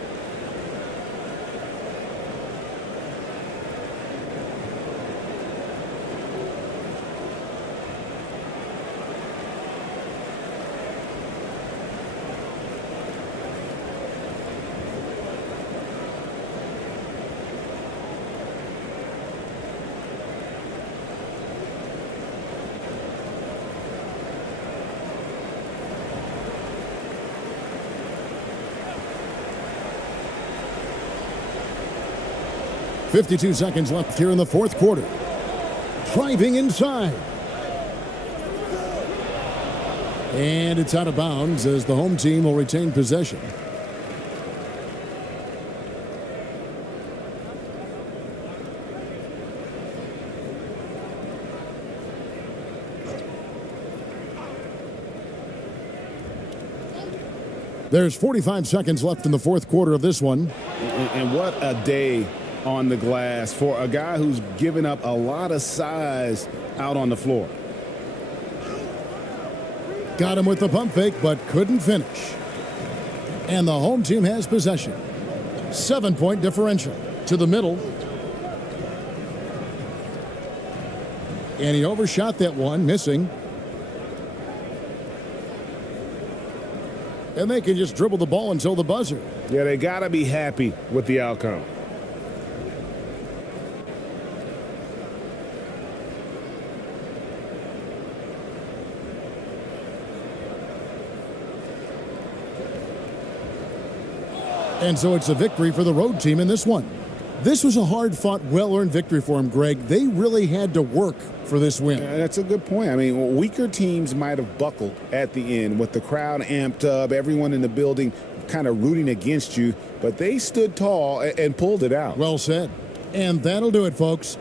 .52 seconds left here in the fourth quarter. Driving inside. And it's out of bounds as the home team will retain possession. There's 45 seconds left in the fourth quarter of this one. And what a day on the glass for a guy who's given up a lot of size out on the floor. Got him with the pump fake, but couldn't finish. And the home team has possession. 7-point differential to the middle. And he overshot that one, missing. And they can just dribble the ball until the buzzer. Yeah, they got to be happy with the outcome. And so it's a victory for the road team in this one. This was a hard-fought, well-earned victory for them, Greg. They really had to work for this win. That's a good point. I mean, weaker teams might have buckled at the end with the crowd amped up, everyone in the building kind of rooting against you, but they stood tall and pulled it out. Well said. And that'll do it, folks.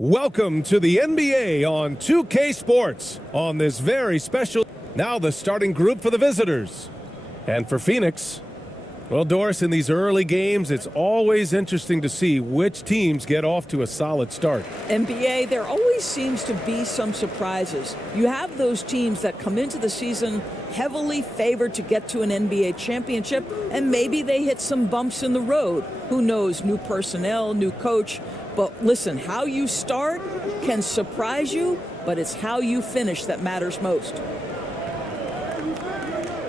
Welcome to the NBA on 2K Sports on this very special. Now the starting group for the visitors. And for Phoenix, well, Doris, in these early games, it's always interesting to see which teams get off to a solid start. NBA, there always seems to be some surprises. You have those teams that come into the season heavily favored to get to an NBA championship, and maybe they hit some bumps in the road. Who knows? New personnel, new coach. But listen, how you start can surprise you, but it's how you finish that matters most.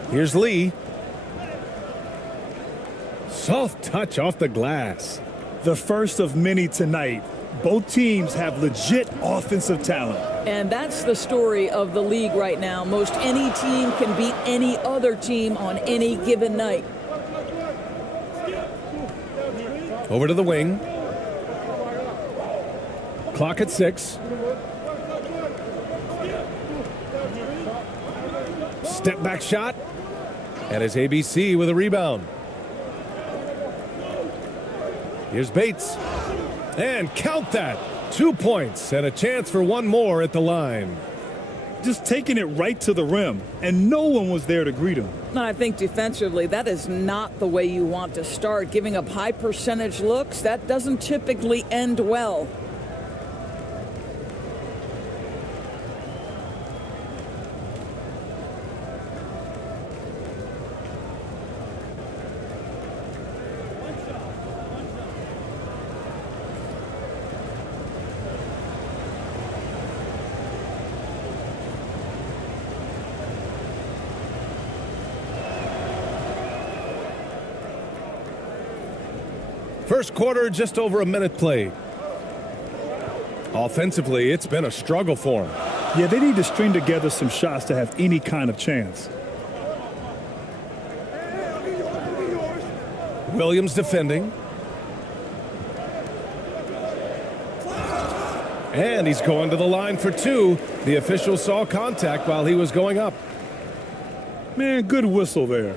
Here's Lee. Soft touch off the glass. The first of many tonight. Both teams have legit offensive talent. And that's the story of the league right now. Most any team can beat any other team on any given night. Over to the wing. Clock at 6. Step back shot. And it's ABC with a rebound. Here's Bates. And count that. 2 points and a chance for one more at the line. Just taking it right to the rim, and no one was there to greet him. I think defensively, that is not the way you want to start. Giving up high percentage looks, that doesn't typically end well. First quarter, just over a minute played. Offensively, it's been a struggle for them. Yeah, they need to string together some shots to have any kind of chance. Williams defending. And he's going to the line for 2. The official saw contact while he was going up. Man, good whistle there.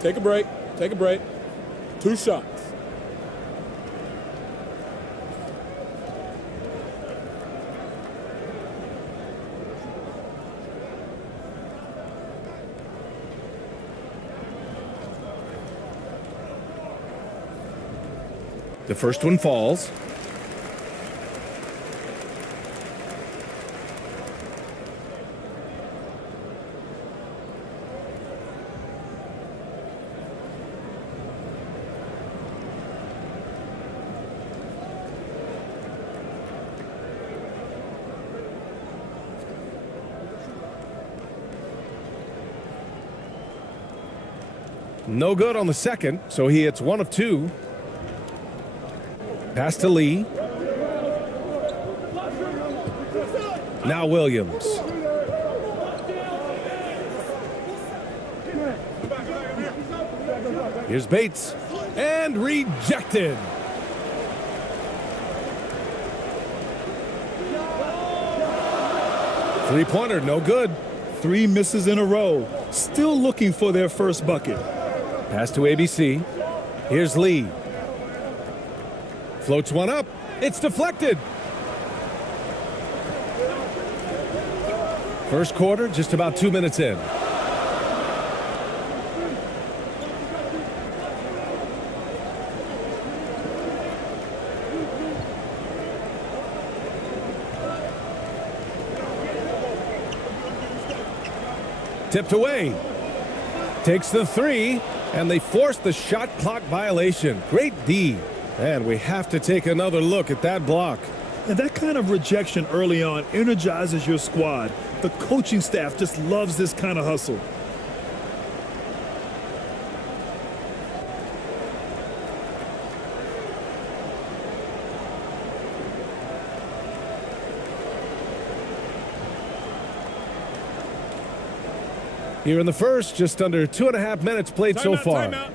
Take a break. Take a break. 2 shots. The first one falls. No good on the second, so he hits 1 of 2. Pass to Lee. Now Williams. Here's Bates. And rejected. Three-pointer, no good. 3 misses in a row. Still looking for their first bucket. Pass to ABC. Here's Lee. Floats one up. It's deflected. First quarter, just about 2 minutes in. Tipped away. Takes the 3, and they force the shot clock violation. Great D. And we have to take another look at that block. And that kind of rejection early on energizes your squad. The coaching staff just loves this kind of hustle. Here in the first, just under 2.5 minutes played so far.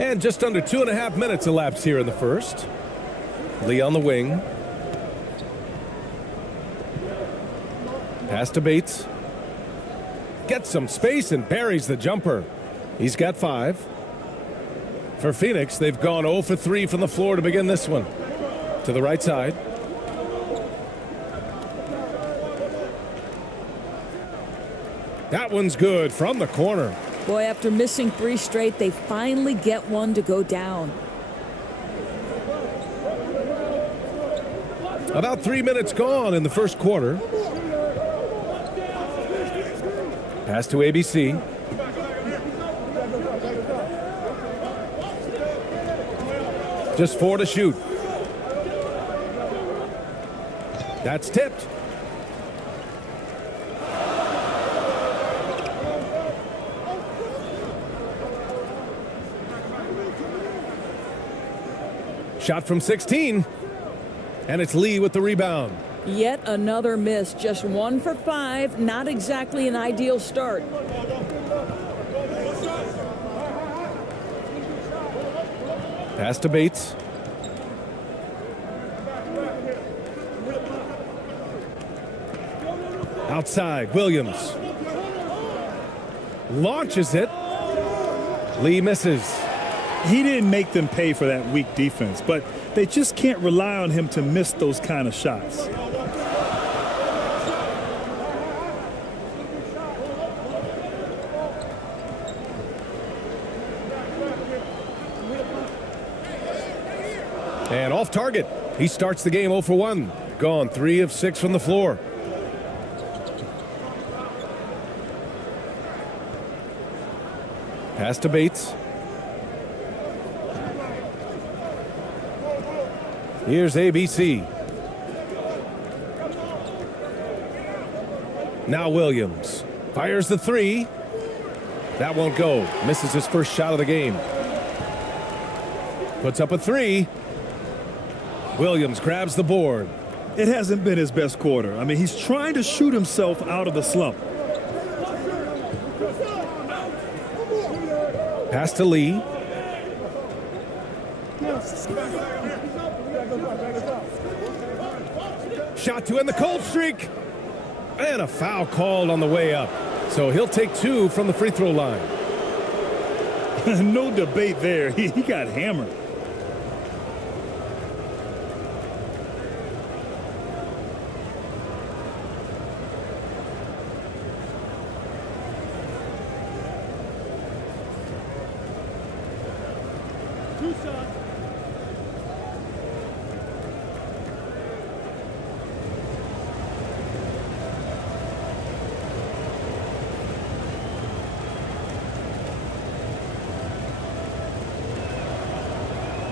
And just under 2.5 minutes elapsed here in the first. Lee on the wing. Pass to Bates. Gets some space and buries the jumper. He's got 5. For Phoenix, they've gone 0 for 3 from the floor to begin this one. To the right side. That one's good from the corner. Boy, after missing 3 straight, they finally get one to go down. About 3 minutes gone in the first quarter. Pass to ABC. Just 4 to shoot. That's tipped. Shot from 16. And it's Lee with the rebound. Yet another miss. Just 1 for 5. Not exactly an ideal start. Pass to Bates. Outside, Williams. Launches it. Lee misses. He didn't make them pay for that weak defense, but they just can't rely on him to miss those kind of shots. And off target. He starts the game 0 for 1. Gone 3 of 6 from the floor. Pass to Bates. Here's ABC. Now Williams fires the 3. That won't go. Misses his first shot of the game. Puts up a 3. Williams grabs the board. It hasn't been his best quarter. I mean, he's trying to shoot himself out of the slump. Pass to Lee. Shot to end the cold streak. And a foul called on the way up. So he'll take 2 from the free throw line. No debate there. He got hammered.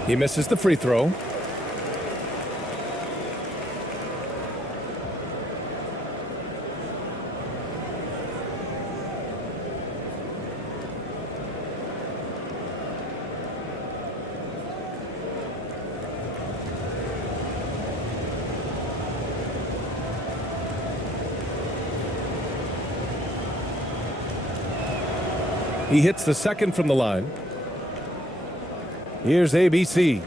He misses the free throw. He hits the second from the line. Here's ABC.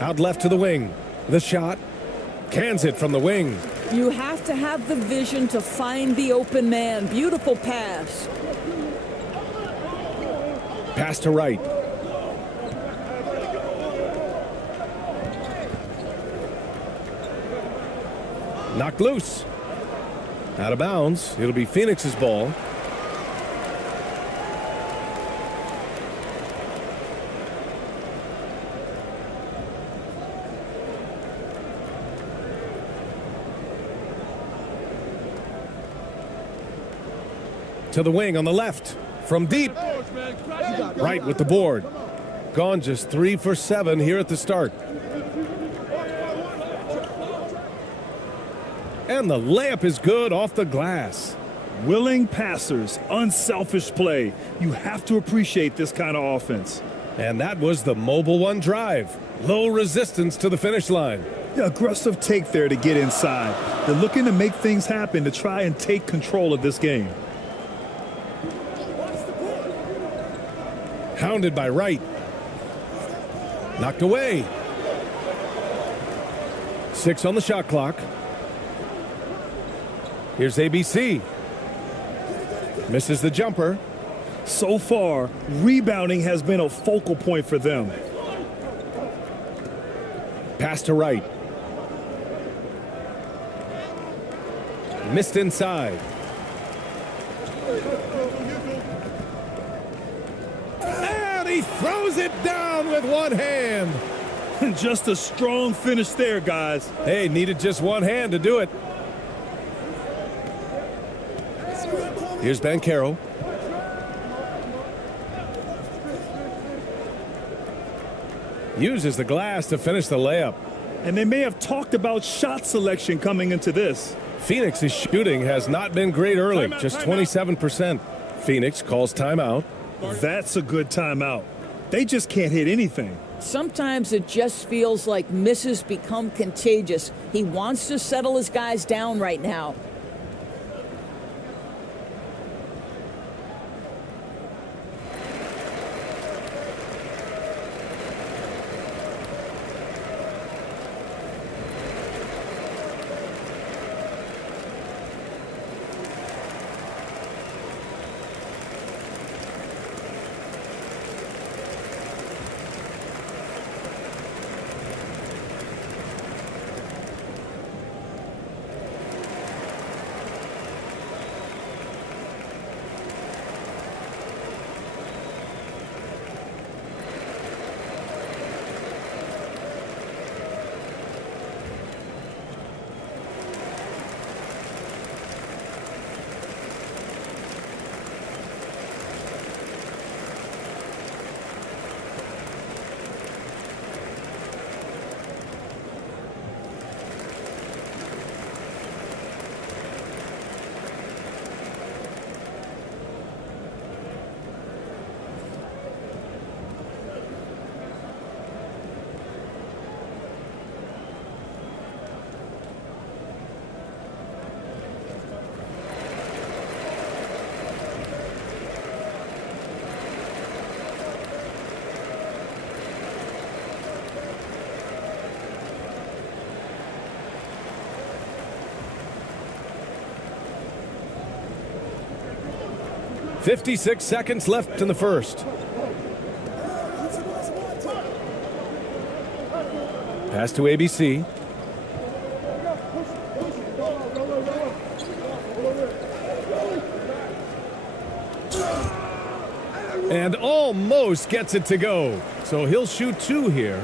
Out left to the wing. The shot. Cans it from the wing. You have to have the vision to find the open man. Beautiful pass. Pass to right. Knocked loose. Out of bounds. It'll be Phoenix's ball. To the wing on the left. From deep. Right with the board. Gone just 3 for 7 here at the start. And the layup is good off the glass. Willing passers, unselfish play. You have to appreciate this kind of offense. And that was the Mobile One drive. Low resistance to the finish line. Yeah, aggressive take there to get inside. They're looking to make things happen to try and take control of this game. Hounded by Wright. Knocked away. 6 on the shot clock. Here's ABC. Misses the jumper. So far, rebounding has been a focal point for them. Pass to Wright. Missed inside. And he throws it down with one hand. Just a strong finish there, guys. Hey, needed just one hand to do it. Here's Banchero. Uses the glass to finish the layup. And they may have talked about shot selection coming into this. Phoenix's shooting has not been great early, just 27%. Phoenix calls timeout. That's a good timeout. They just can't hit anything. Sometimes it just feels like misses become contagious. He wants to settle his guys down right now. .56 seconds left in the first. Pass to ABC. And almost gets it to go. So he'll shoot 2 here.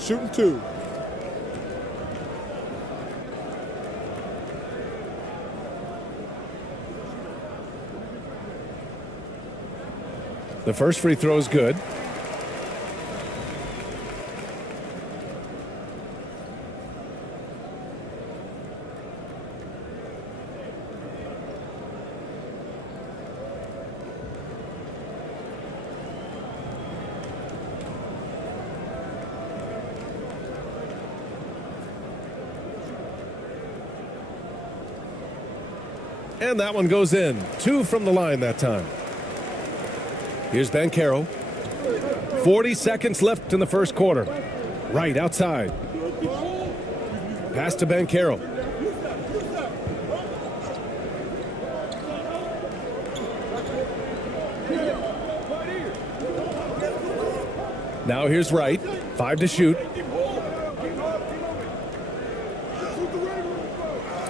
Shooting 2. The first free throw is good. And that one goes in. 2 from the line that time. Here's Banchero. 40 seconds left in the first quarter. Right outside. Pass to Banchero. Now here's Wright. 5 to shoot.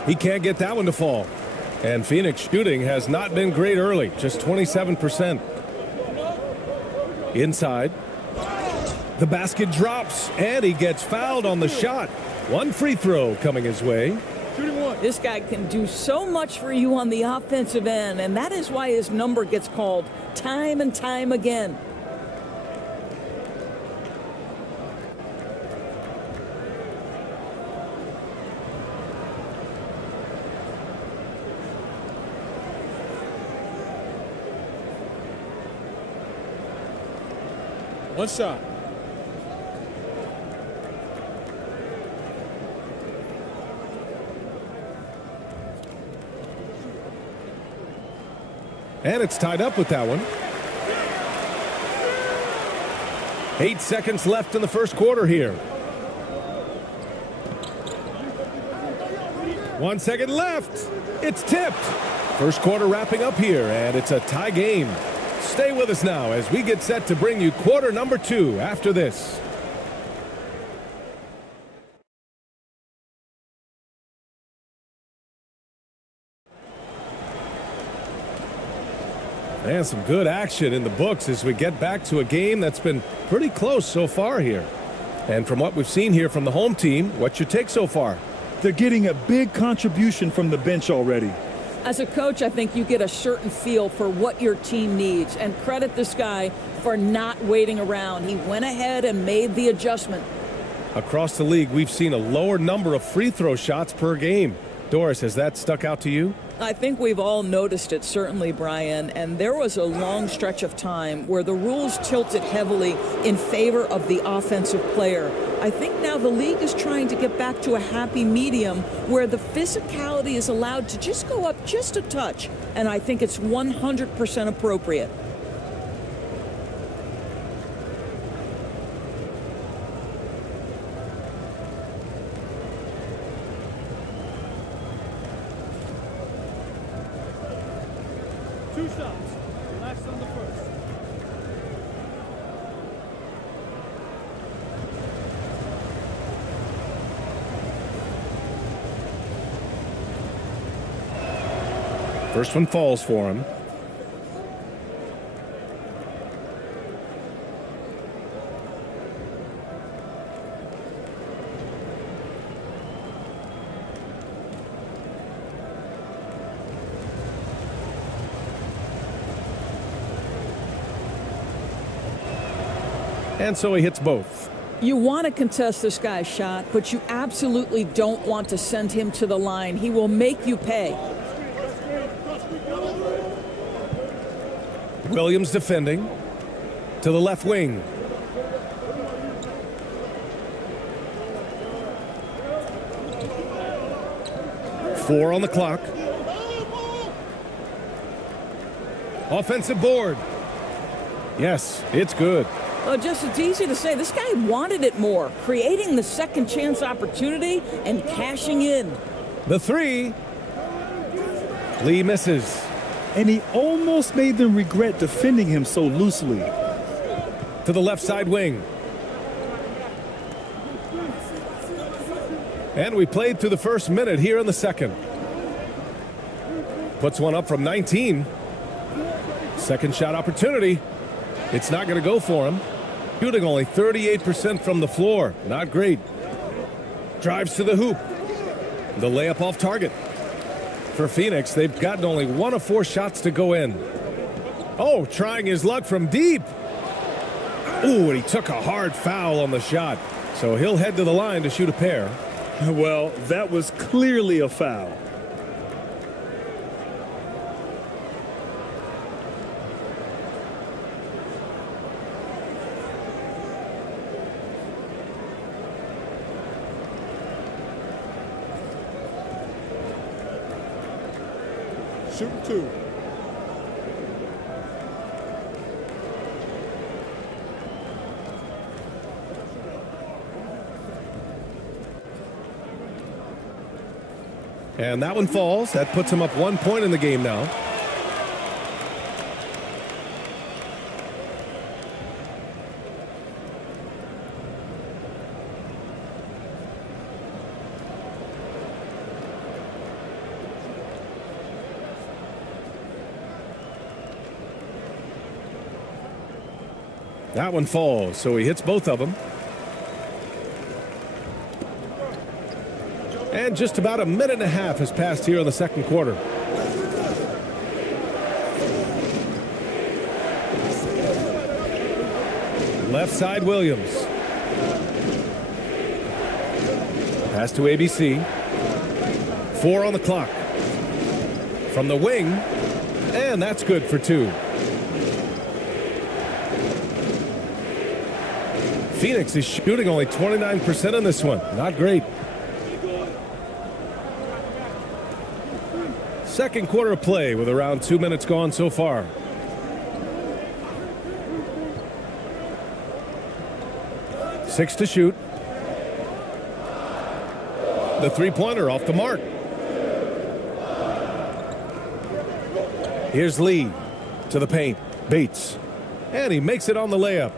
He can't get that one to fall. And Phoenix shooting has not been great early, just 27%. Inside. The basket drops, and he gets fouled on the shot. 1 free throw coming his way. This guy can do so much for you on the offensive end, and that is why his number gets called time and time again. One shot. And it's tied up with that one. 8 seconds left in the first quarter here. 1 second left. It's tipped. First quarter wrapping up here, and it's a tie game. Stay with us now as we get set to bring you quarter number 2 after this. And some good action in the books as we get back to a game that's been pretty close so far here. And from what we've seen here from the home team, what's your take so far? They're getting a big contribution from the bench already. As a coach, I think you get a certain feel for what your team needs, and credit this guy for not waiting around. He went ahead and made the adjustment. Across the league, we've seen a lower number of free throw shots per game. Doris, has that stuck out to you? I think we've all noticed it, certainly, Brian, and there was a long stretch of time where the rules tilted heavily in favor of the offensive player. I think now the league is trying to get back to a happy medium where the physicality is allowed to just go up just a touch, and I think it's 100% appropriate. Two shots. Last on the first. First one falls for him. And so he hits both. You want to contest this guy's shot, but you absolutely don't want to send him to the line. He will make you pay. Williams defending to the left wing. Four on the clock. Offensive board. Yes, it's good. Just it's easy to say. This guy wanted it more, creating the second chance opportunity and cashing in. The three. Lee misses. And he almost made them regret defending him so loosely. To the left side wing. And we played through the first minute here in the second. Puts one up from 19. Second shot opportunity. It's not going to go for him. Shooting only 38% from the floor. Not great. Drives to the hoop. The layup off target. For Phoenix, they've gotten only 1 of 4 shots to go in. Oh, trying his luck from deep. Ooh, and he took a hard foul on the shot. So he'll head to the line to shoot a pair. Well, that was clearly a foul. Shooting 2. And that one falls. That puts him up 1 point in the game now. That one falls, so he hits both of them. And just about a minute and a half has passed here in the second quarter. Left side Williams. Pass to ABC. 4 on the clock. From the wing, and that's good for 2. Phoenix is shooting only 29% in this one. Not great. Second quarter of play with around 2 minutes gone so far. Six to shoot. The three-pointer off the mark. Here's Lee to the paint. Bates. And he makes it on the layup.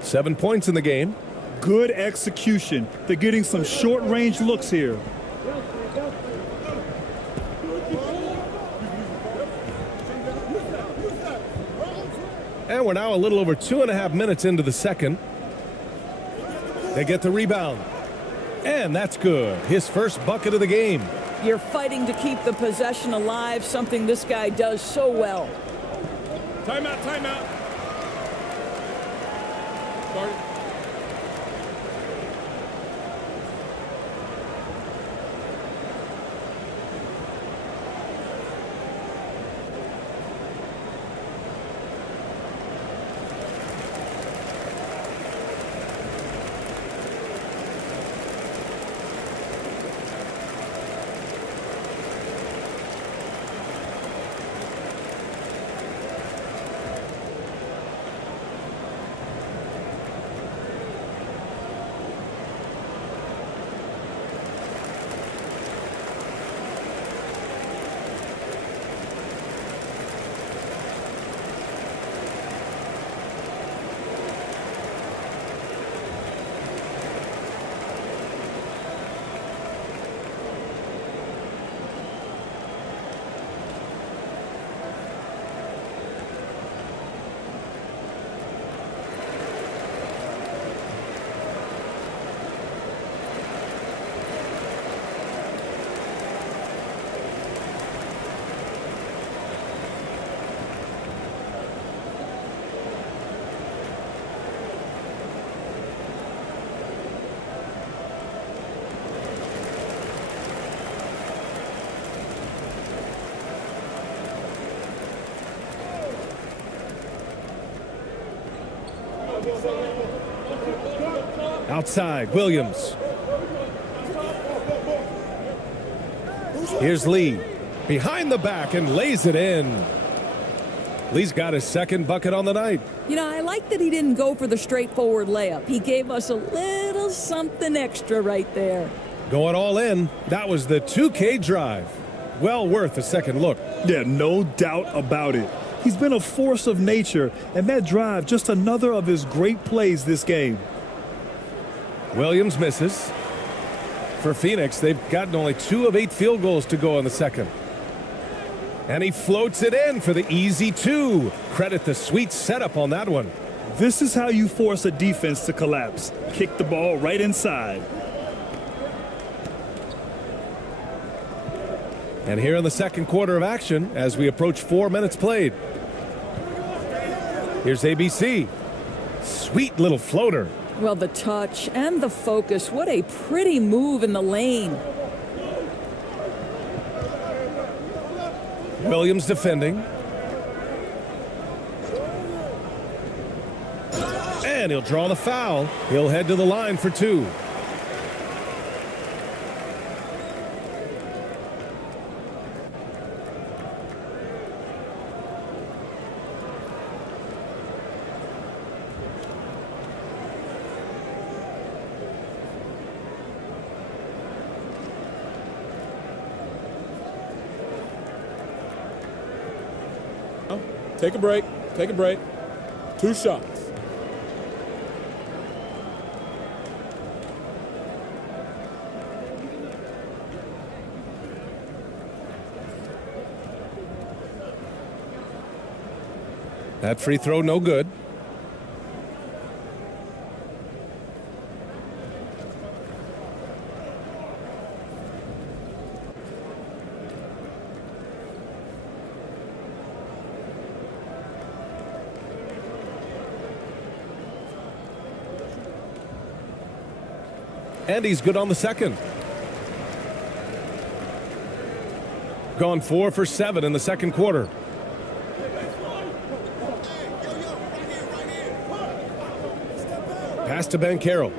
7 points in the game. Good execution. They're getting some short-range looks here. And we're now a little over 2.5 minutes into the second. They get the rebound. And that's good. His first bucket of the game. You're fighting to keep the possession alive, something this guy does so well. Timeout, timeout. Start. Outside, Williams. Here's Lee. Behind the back and lays it in. Lee's got his second bucket on the night. You know, I like that he didn't go for the straightforward layup. He gave us a little something extra right there. Going all in. That was the 2K drive. Well worth a second look. Yeah, no doubt about it. He's been a force of nature, and that drive, just another of his great plays this game. Williams misses. For Phoenix, they've gotten only 2 of 8 field goals to go in the second. And he floats it in for the easy 2. Credit the sweet setup on that one. This is how you force a defense to collapse. Kick the ball right inside. And here in the second quarter of action, as we approach 4 minutes played. Here's ABC. Sweet little floater. Well, the touch and the focus. What a pretty move in the lane. Williams defending. And he'll draw the foul. He'll head to the line for 2. Take a break. Take a break. 2 shots. That free throw no good. And he's good on the second. Gone 4 for 7 in the second quarter. Pass to Banchero.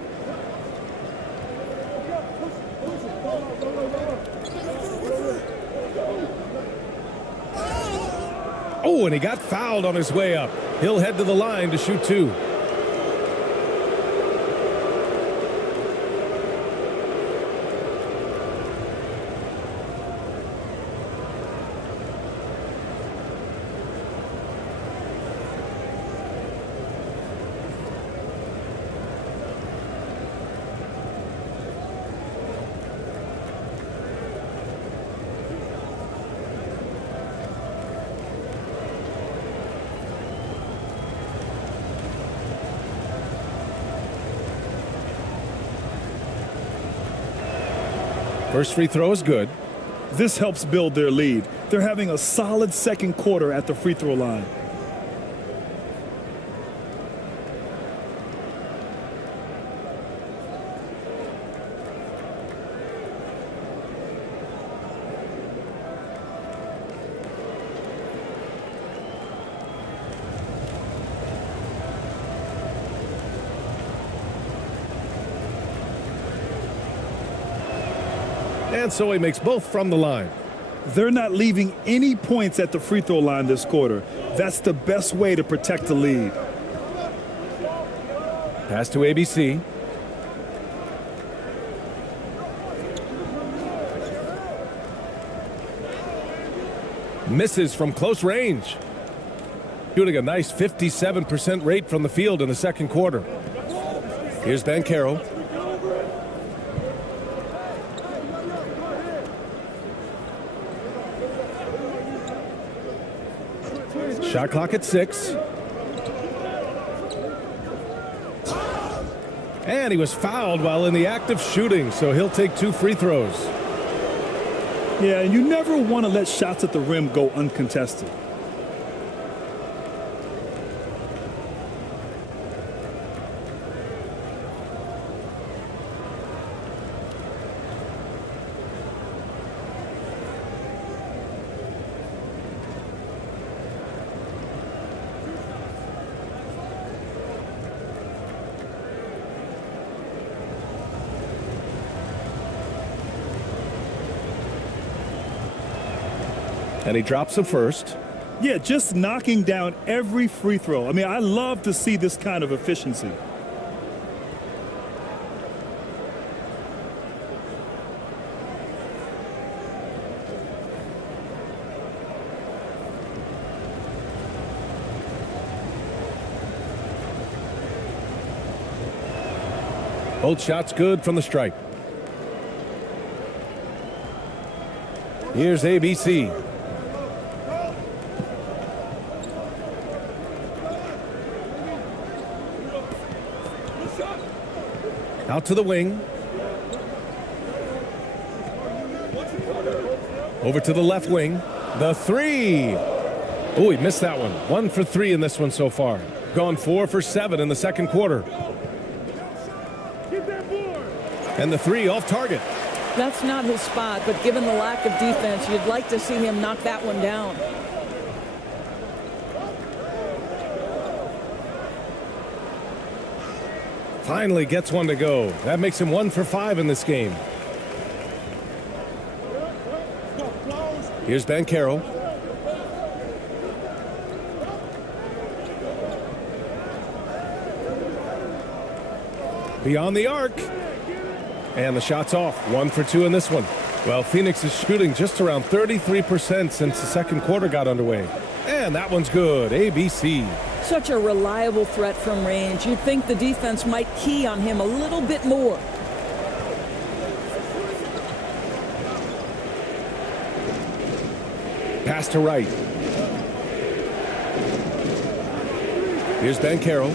Oh, and he got fouled on his way up. He'll head to the line to shoot 2. First free throw is good. This helps build their lead. They're having a solid second quarter at the free throw line. And so he makes both from the line. They're not leaving any points at the free throw line this quarter. That's the best way to protect the lead. Pass to ABC. Misses from close range. Shooting a nice 57% rate from the field in the second quarter. Here's Banchero. Shot clock at 6. And he was fouled while in the act of shooting, so he'll take 2 free throws. Yeah, and you never want to let shots at the rim go uncontested. And he drops the first. Yeah, just knocking down every free throw. I mean, I love to see this kind of efficiency. Both shots good from the stripe. Here's ABC. Out to the wing. Over to the left wing. The 3. Oh, he missed that one. 1 for 3 in this one so far. Gone 4 for 7 in the second quarter. And the 3 off target. That's not his spot, but given the lack of defense, you'd like to see him knock that one down. Finally gets one to go. That makes him 1 for 5 in this game. Here's Banchero. Beyond the arc. And the shot's off. 1 for 2 in this one. Well, Phoenix is shooting just around 33% since the second quarter got underway. And that one's good. ABC. Such a reliable threat from range. You'd think the defense might key on him a little bit more. Pass to right. Here's Banchero.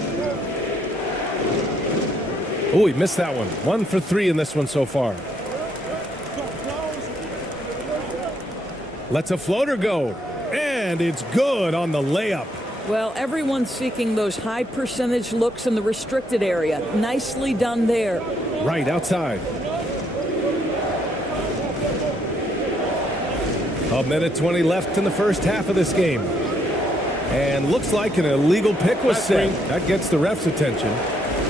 Oh, he missed that one. 1 for 3 in this one so far. Lets a floater go. And it's good on the layup. Well, everyone's seeking those high percentage looks in the restricted area. Nicely done there. Right outside. A minute 20 left in the first half of this game. And looks like an illegal pick was set. That gets the ref's attention.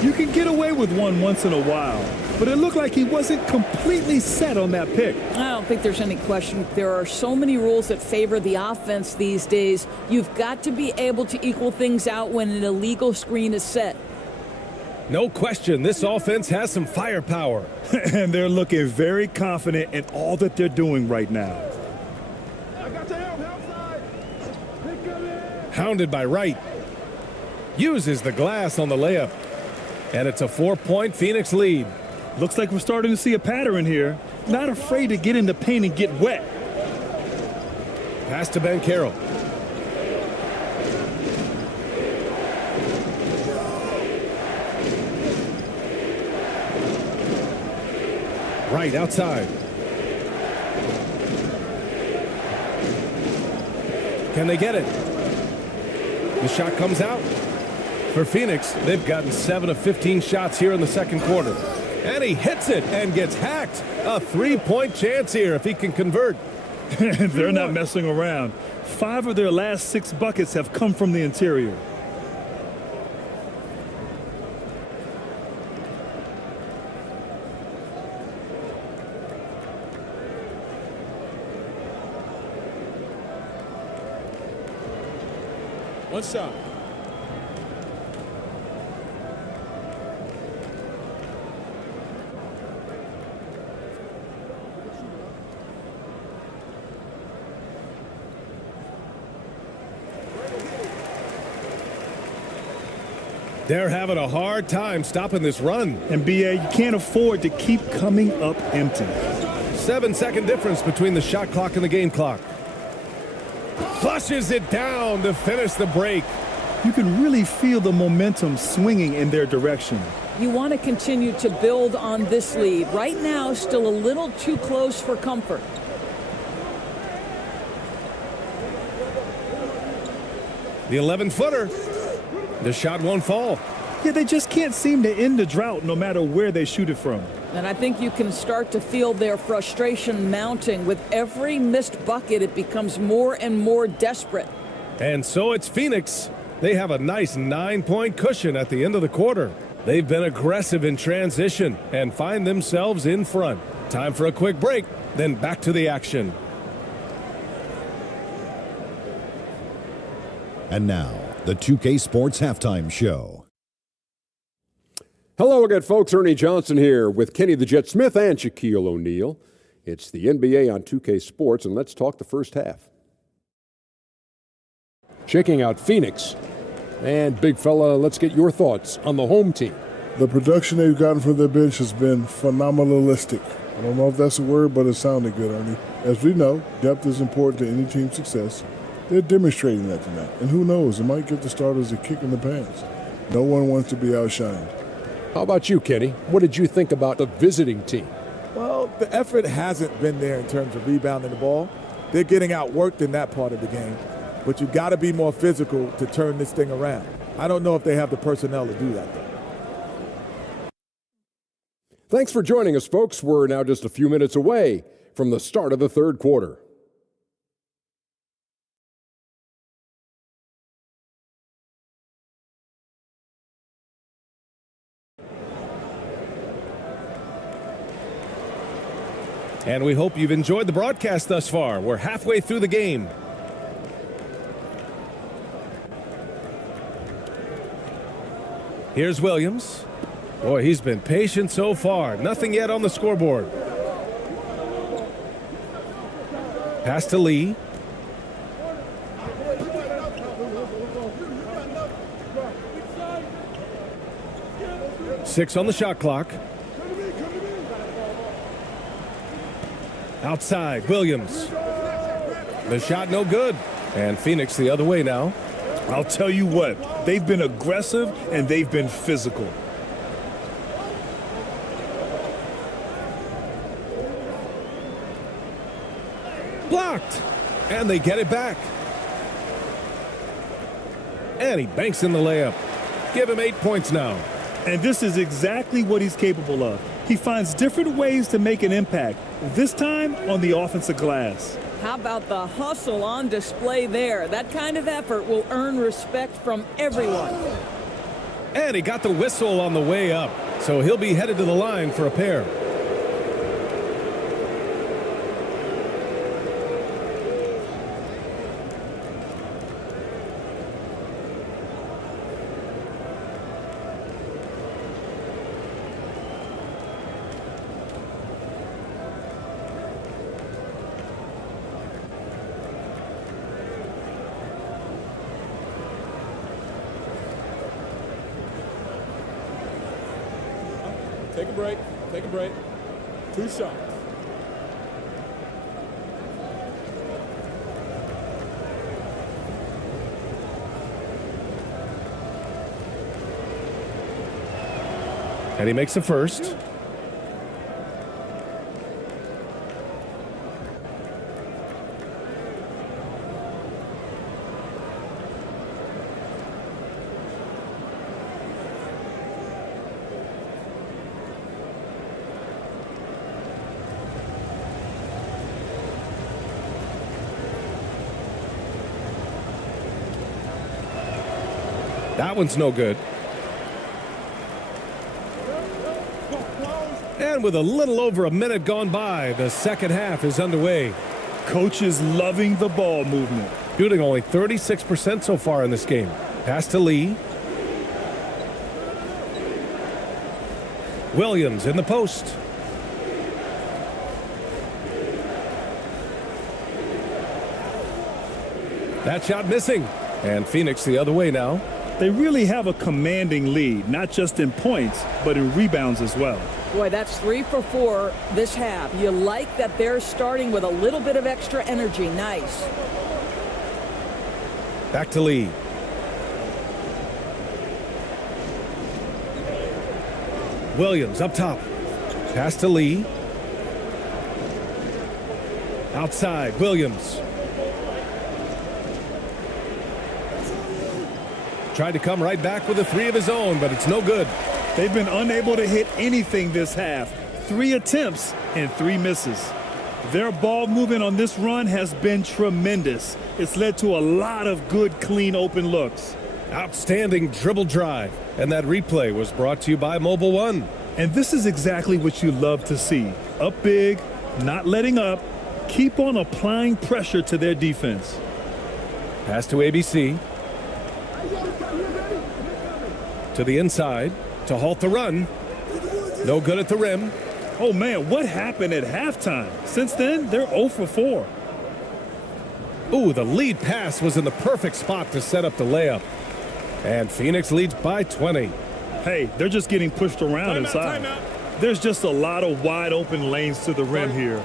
You can get away with one once in a while, but it looked like he wasn't completely set on that pick. I don't think there's any question. There are so many rules that favor the offense these days. You've got to be able to equal things out when an illegal screen is set. No question, this offense has some firepower. And they're looking very confident in all that they're doing right now. Hounded by Wright. Uses the glass on the layup. And it's a 4-point Phoenix lead. Looks like we're starting to see a pattern here. Not afraid to get in the paint and get wet. Pass to Ben Carroll. Right outside. Can they get it? The shot comes out. For Phoenix, they've gotten 7 of 15 shots here in the second quarter. And he hits it and gets hacked. A 3-point chance here if he can convert. They're not messing around. 5 of their last 6 buckets have come from the interior. One shot. They're having a hard time stopping this run. And BA, you can't afford to keep coming up empty. 7-second difference between the shot clock and the game clock. Flushes it down to finish the break. You can really feel the momentum swinging in their direction. You want to continue to build on this lead. Right now, still a little too close for comfort. The 11-footer. The shot won't fall. Yeah, they just can't seem to end the drought no matter where they shoot it from. And I think you can start to feel their frustration mounting. With every missed bucket, it becomes more and more desperate. And so it's Phoenix. They have a nice 9-point cushion at the end of the quarter. They've been aggressive in transition and find themselves in front. Time for a quick break, then back to the action. And now, the 2K Sports Halftime Show. Hello again, folks. Ernie Johnson here with Kenny the Jet Smith and Shaquille O'Neal. It's the NBA on 2K Sports, and let's talk the first half. Checking out Phoenix. And, big fella, let's get your thoughts on the home team. The production they've gotten from their bench has been phenomenalistic. I don't know if that's a word, but it sounded good, Ernie. As we know, depth is important to any team's success. They're demonstrating that tonight. And who knows, it might give the starters a kick in the pants. No one wants to be outshined. How about you, Kenny? What did you think about the visiting team? Well, the effort hasn't been there in terms of rebounding the ball. They're getting outworked in that part of the game. But you got to be more physical to turn this thing around. I don't know if they have the personnel to do that, though. Thanks for joining us, folks. We're now just a few minutes away from the start of the third quarter. And we hope you've enjoyed the broadcast thus far. We're halfway through the game. Here's Williams. Boy, he's been patient so far. Nothing yet on the scoreboard. Pass to Lee. Six on the shot clock. Outside, Williams. The shot no good. And Phoenix the other way now. I'll tell you what, they've been aggressive and they've been physical. Blocked. And they get it back. And he banks in the layup. Give him 8 points now. And this is exactly what he's capable of. He finds different ways to make an impact, this time on the offensive glass. How about the hustle on display there? That kind of effort will earn respect from everyone. And he got the whistle on the way up, so he'll be headed to the line for a pair. Take a break. Take a break. 2 shots. And he makes the first. That one's no good. And with a little over a minute gone by, the second half is underway. Coach is loving the ball movement. Shooting only 36% so far in this game. Pass to Lee. Williams in the post. That shot missing. And Phoenix the other way now. They really have a commanding lead, not just in points, but in rebounds as well. Boy, that's 3 for 4 this half. You like that they're starting with a little bit of extra energy. Nice. Back to Lee. Williams up top. Pass to Lee. Outside, Williams. Tried to come right back with a 3 of his own, but it's no good. They've been unable to hit anything this half. 3 attempts and 3 misses. Their ball movement on this run has been tremendous. It's led to a lot of good, clean, open looks. Outstanding dribble drive. And that replay was brought to you by Mobile One. And this is exactly what you love to see. Up big, not letting up. Keep on applying pressure to their defense. Pass to ABC. To the inside to halt the run. No good at the rim. Oh, man, what happened at halftime? Since then, they're 0 for 4. Ooh, the lead pass was in the perfect spot to set up the layup. And Phoenix leads by 20. Hey, they're just getting pushed around inside. There's just a lot of wide open lanes to the rim here.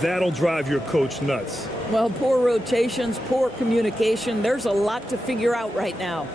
That'll drive your coach nuts. Well, poor rotations, poor communication. There's a lot to figure out right now.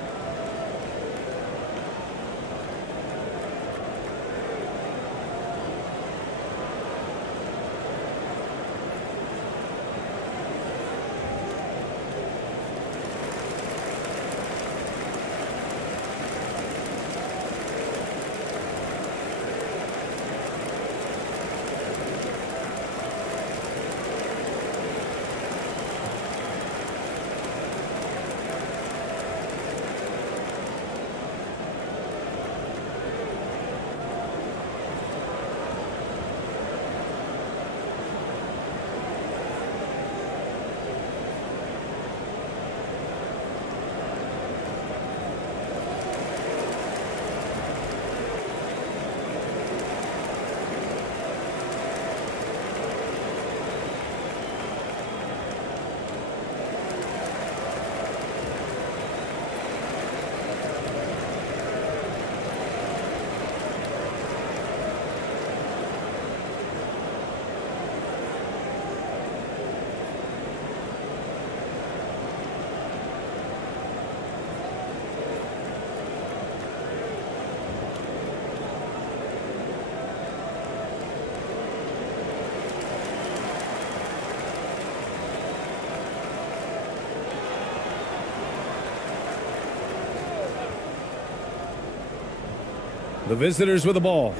The visitors with the ball.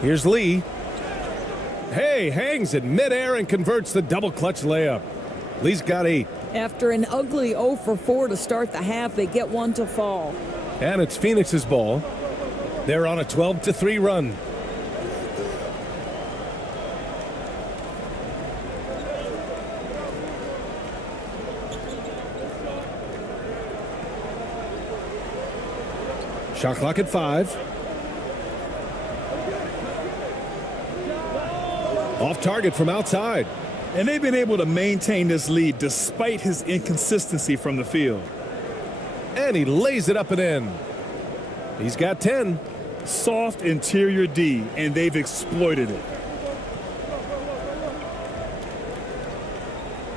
Here's Lee. Hey, hangs in midair and converts the double clutch layup. Lee's got 8. After an ugly 0 for 4 to start the half, they get one to fall. And it's Phoenix's ball. They're on a 12-3 run. Shot clock at 5. Off target from outside. And they've been able to maintain this lead despite his inconsistency from the field. And he lays it up and in. He's got 10. Soft interior D, and they've exploited it.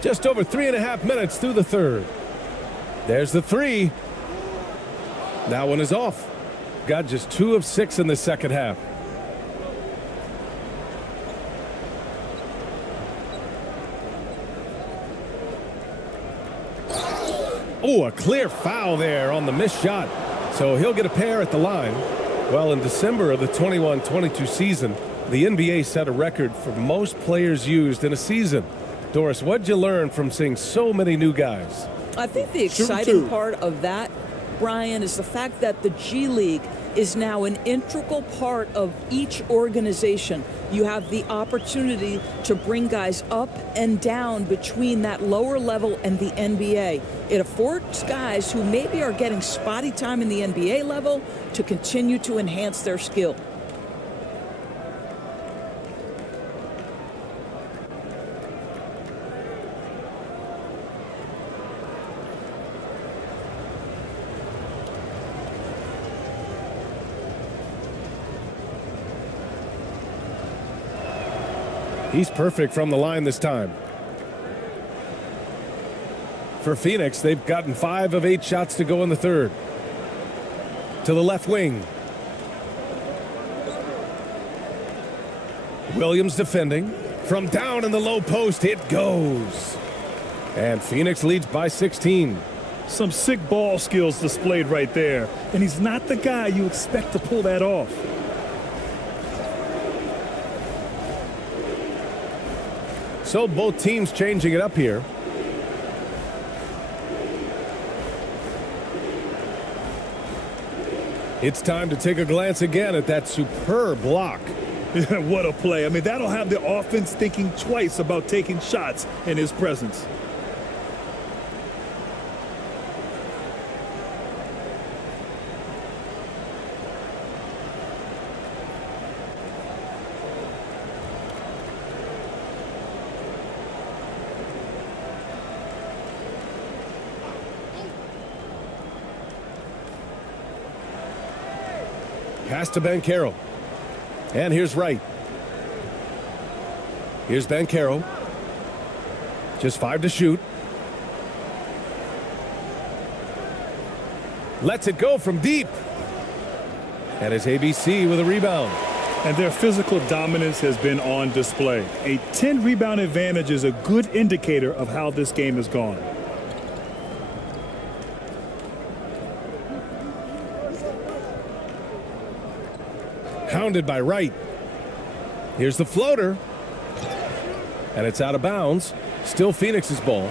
Just over 3.5 minutes through the third. There's the 3. That one is off. Got just 2 of 6 in the second half. Oh, a clear foul there on the missed shot. So he'll get a pair at the line. Well, in December of the 21-22 season, the NBA set a record for most players used in a season. Doris, what'd you learn from seeing so many new guys? I think the exciting part of that, Brian, is the fact that the G League is now an integral part of each organization. You have the opportunity to bring guys up and down between that lower level and the NBA. It affords guys who maybe are getting spotty time in the NBA level to continue to enhance their skill. He's perfect from the line this time. For Phoenix, they've gotten 5 of 8 shots to go in the third. To the left wing. Williams defending. From down in the low post, it goes. And Phoenix leads by 16. Some sick ball skills displayed right there. And he's not the guy you expect to pull that off. So both teams changing it up here. It's time to take a glance again at that superb block. What a play. I mean, that'll have the offense thinking twice about taking shots in his presence. Pass to Banchero. And here's Wright. Here's Banchero. Just 5 to shoot. Lets it go from deep. And it's ABC with a rebound. And their physical dominance has been on display. A 10-rebound advantage is a good indicator of how this game has gone. Hounded by Wright. Here's the floater. And it's out of bounds. Still Phoenix's ball.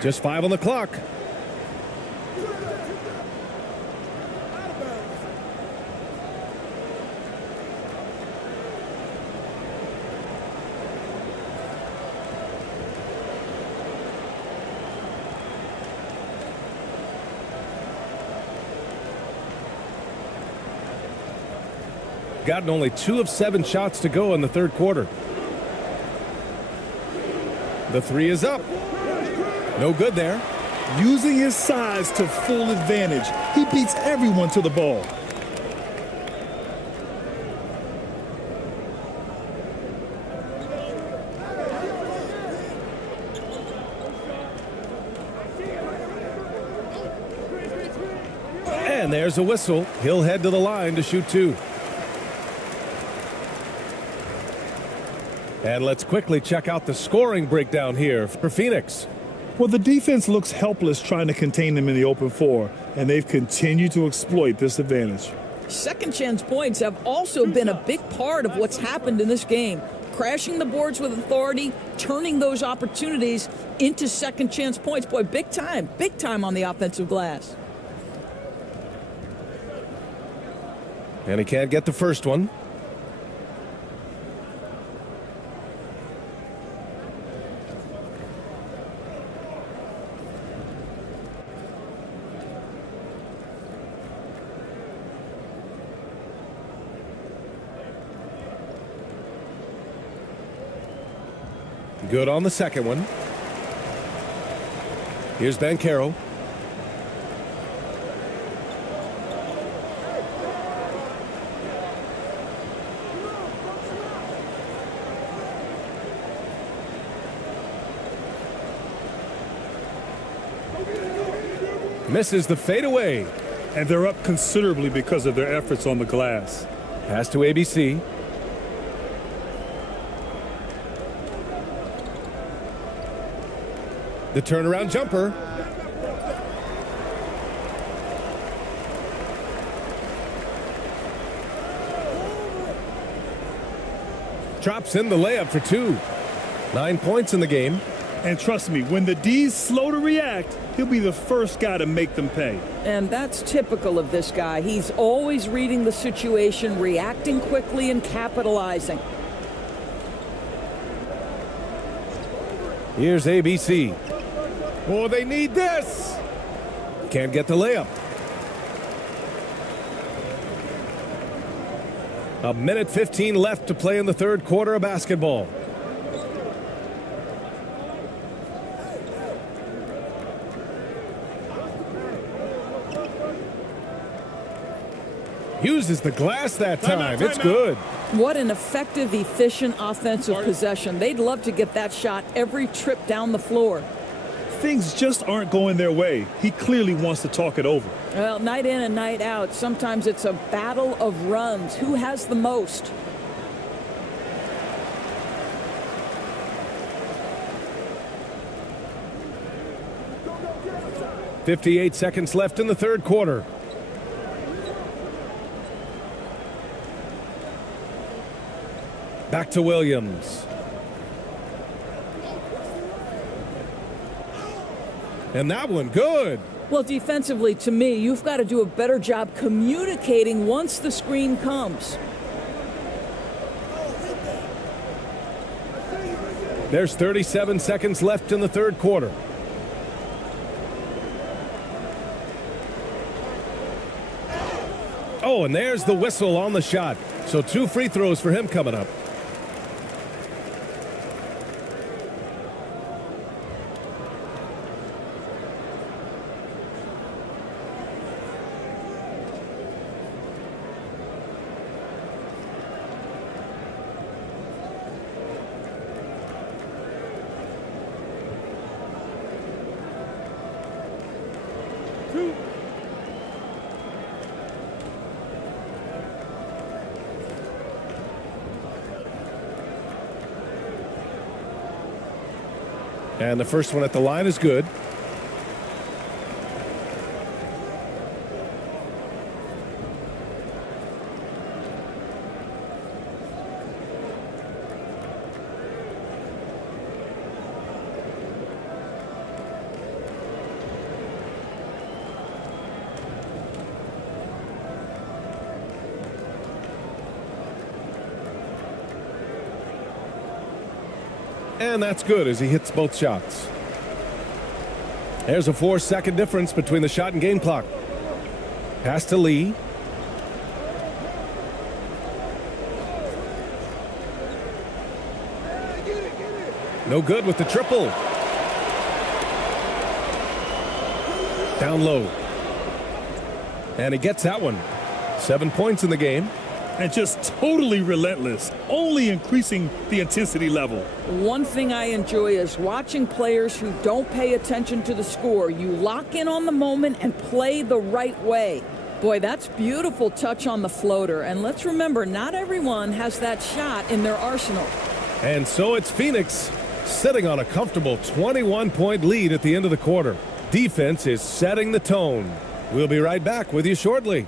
Just 5 on the clock. Gotten only 2 of 7 shots to go in the third quarter. The 3 is up. No good there. Using his size to full advantage. He beats everyone to the ball. And there's a whistle. He'll head to the line to shoot 2. And let's quickly check out the scoring breakdown here for Phoenix. Well, the defense looks helpless trying to contain them in the open floor, and they've continued to exploit this advantage. Second chance points have also been a big part of what's happened in this game. Crashing the boards with authority, turning those opportunities into second chance points. Boy, big time on the offensive glass. And he can't get the first one. Good on the second one. Here's Banchero. Misses the fadeaway. And they're up considerably because of their efforts on the glass. Pass to ABC. The turnaround jumper. Drops in the layup for 2. 9 points in the game. And trust me, when the D's slow to react, he'll be the first guy to make them pay. And that's typical of this guy. He's always reading the situation, reacting quickly and capitalizing. Here's ABC. Oh, they need this. Can't get the layup. A minute 15 left to play in the third quarter of basketball. Uses the glass that time. It's good. What an effective, efficient offensive possession. They'd love to get that shot every trip down the floor. Things just aren't going their way. He clearly wants to talk it over. Well, night in and night out, sometimes it's a battle of runs. Who has the most? .58 seconds left in the third quarter. Back to Williams. And that one, good. Well, defensively, to me, you've got to do a better job communicating once the screen comes. There's 37 seconds left in the third quarter. Oh, and there's the whistle on the shot. So 2 free throws for him coming up. And the first one at the line is good. And that's good as he hits both shots. There's a 4-second difference between the shot and game clock. Pass to Lee. No good with the triple. Down low. And he gets that one. 7 points in the game. And just totally relentless, only increasing the intensity level. One thing I enjoy is watching players who don't pay attention to the score. You lock in on the moment and play the right way. Boy, that's beautiful touch on the floater. And let's remember, not everyone has that shot in their arsenal. And so it's Phoenix sitting on a comfortable 21-point lead at the end of the quarter. Defense is setting the tone. We'll be right back with you shortly.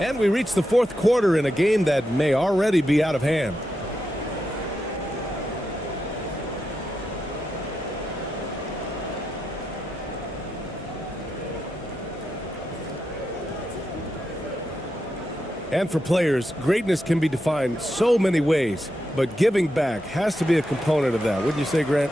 And we reach the fourth quarter in a game that may already be out of hand. And for players, greatness can be defined so many ways, but giving back has to be a component of that. Wouldn't you say, Grant?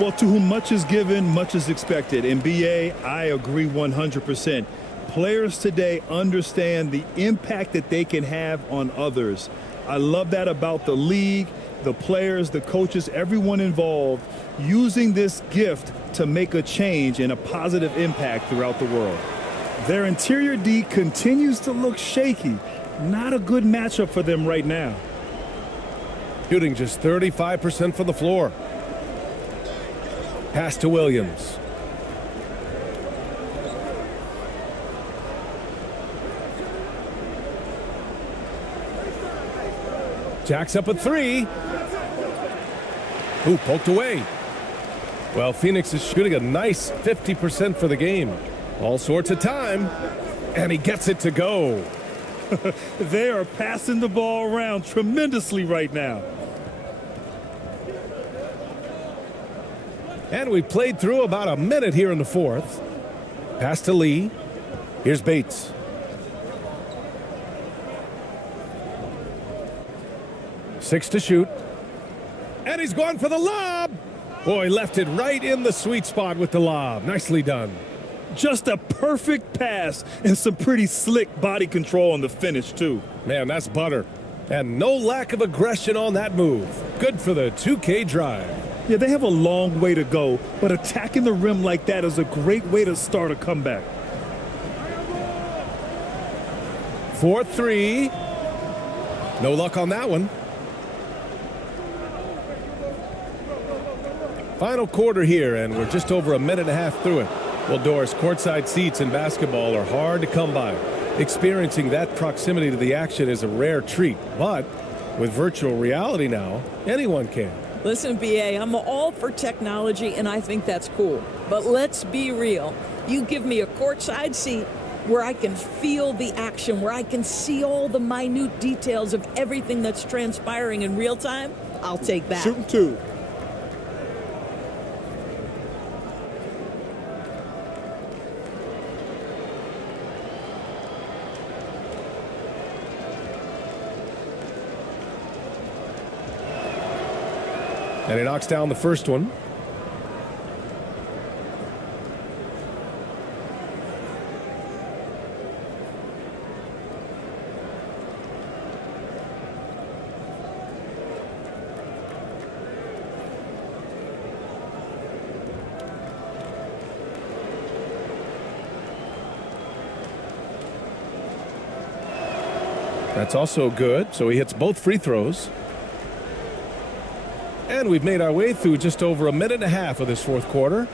Well, to whom much is given, much is expected. In BA, I agree 100%. Players today understand the impact that they can have on others. I love that about the league, the players, the coaches, everyone involved, using this gift to make a change and a positive impact throughout the world. Their interior D continues to look shaky. Not a good matchup for them right now. Shooting just 35% from the floor. Pass to Williams. Jacks up a three. Ooh, poked away. Well, Phoenix is shooting a nice 50% for the game. All sorts of time. And he gets it to go. They are passing the ball around tremendously right now. And we played through about a minute here in the fourth. Pass to Lee. Here's Bates. Six to shoot. And he's going for the lob. Boy, left it right in the sweet spot with the lob. Nicely done. Just a perfect pass and some pretty slick body control on the finish, too. Man, that's butter. And no lack of aggression on that move. Good for the 2K drive. Yeah, they have a long way to go, but attacking the rim like that is a great way to start a comeback. 4-3. No luck on that one. Final quarter here, and we're just over a minute and a half through it. Well, Doris, courtside seats in basketball are hard to come by. Experiencing that proximity to the action is a rare treat, but with virtual reality now, anyone can. Listen, BA, I'm all for technology, and I think that's cool. But let's be real. You give me a courtside seat where I can feel the action, where I can see all the minute details of everything that's transpiring in real time, I'll take that. Shooting two. And he knocks down the first one. That's also good. So he hits both free throws. And we've made our way through just over a minute and a half of this fourth quarter.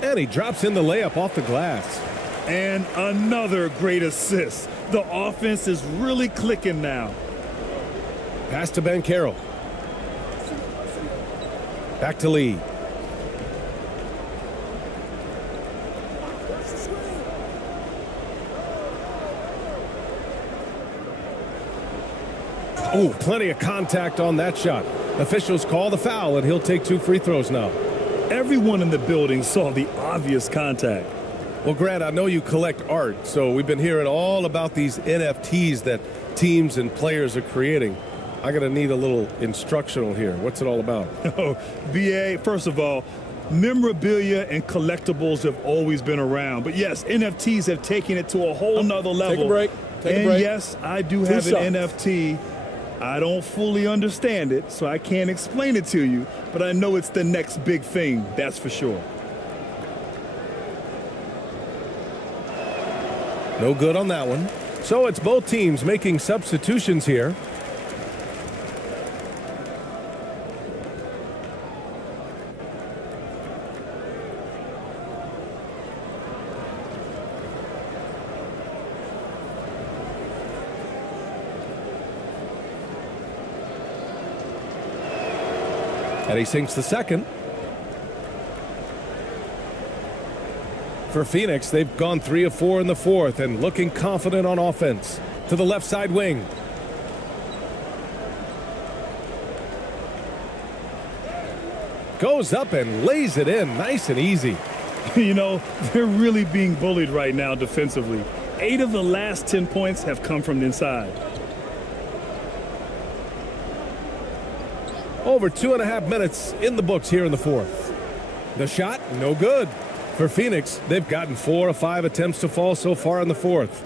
And he drops in the layup off the glass. And another great assist. The offense is really clicking now. Pass to Ben Carroll. Back to Lee. Oh, plenty of contact on that shot. Officials call the foul, and he'll take 2 free throws now. Everyone in the building saw the obvious contact. Well, Grant, I know you collect art, so we've been hearing all about these NFTs that teams and players are creating. I'm going to need a little instructional here. What's it all about? Oh, BA, first of all, memorabilia and collectibles have always been around. But yes, NFTs have taken it to a whole nother level. Take a break. Take and a break. yes, I do have an NFT. I don't fully understand it, so I can't explain it to you. But I know it's the next big thing, that's for sure. No good on that one. So it's both teams making substitutions here. And he sinks the second. For Phoenix, they've gone 3 of 4 in the fourth and looking confident on offense. To the left side wing. Goes up and lays it in nice and easy. You know, they're really being bullied right now defensively. 8 of the last 10 points have come from the inside. Over 2.5 minutes in the books here in the fourth. The shot, no good. For Phoenix, they've gotten 4 of 5 attempts to fall so far in the fourth.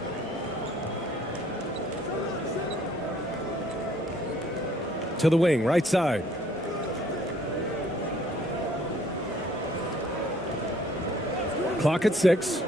To the wing, right side. Clock at 6.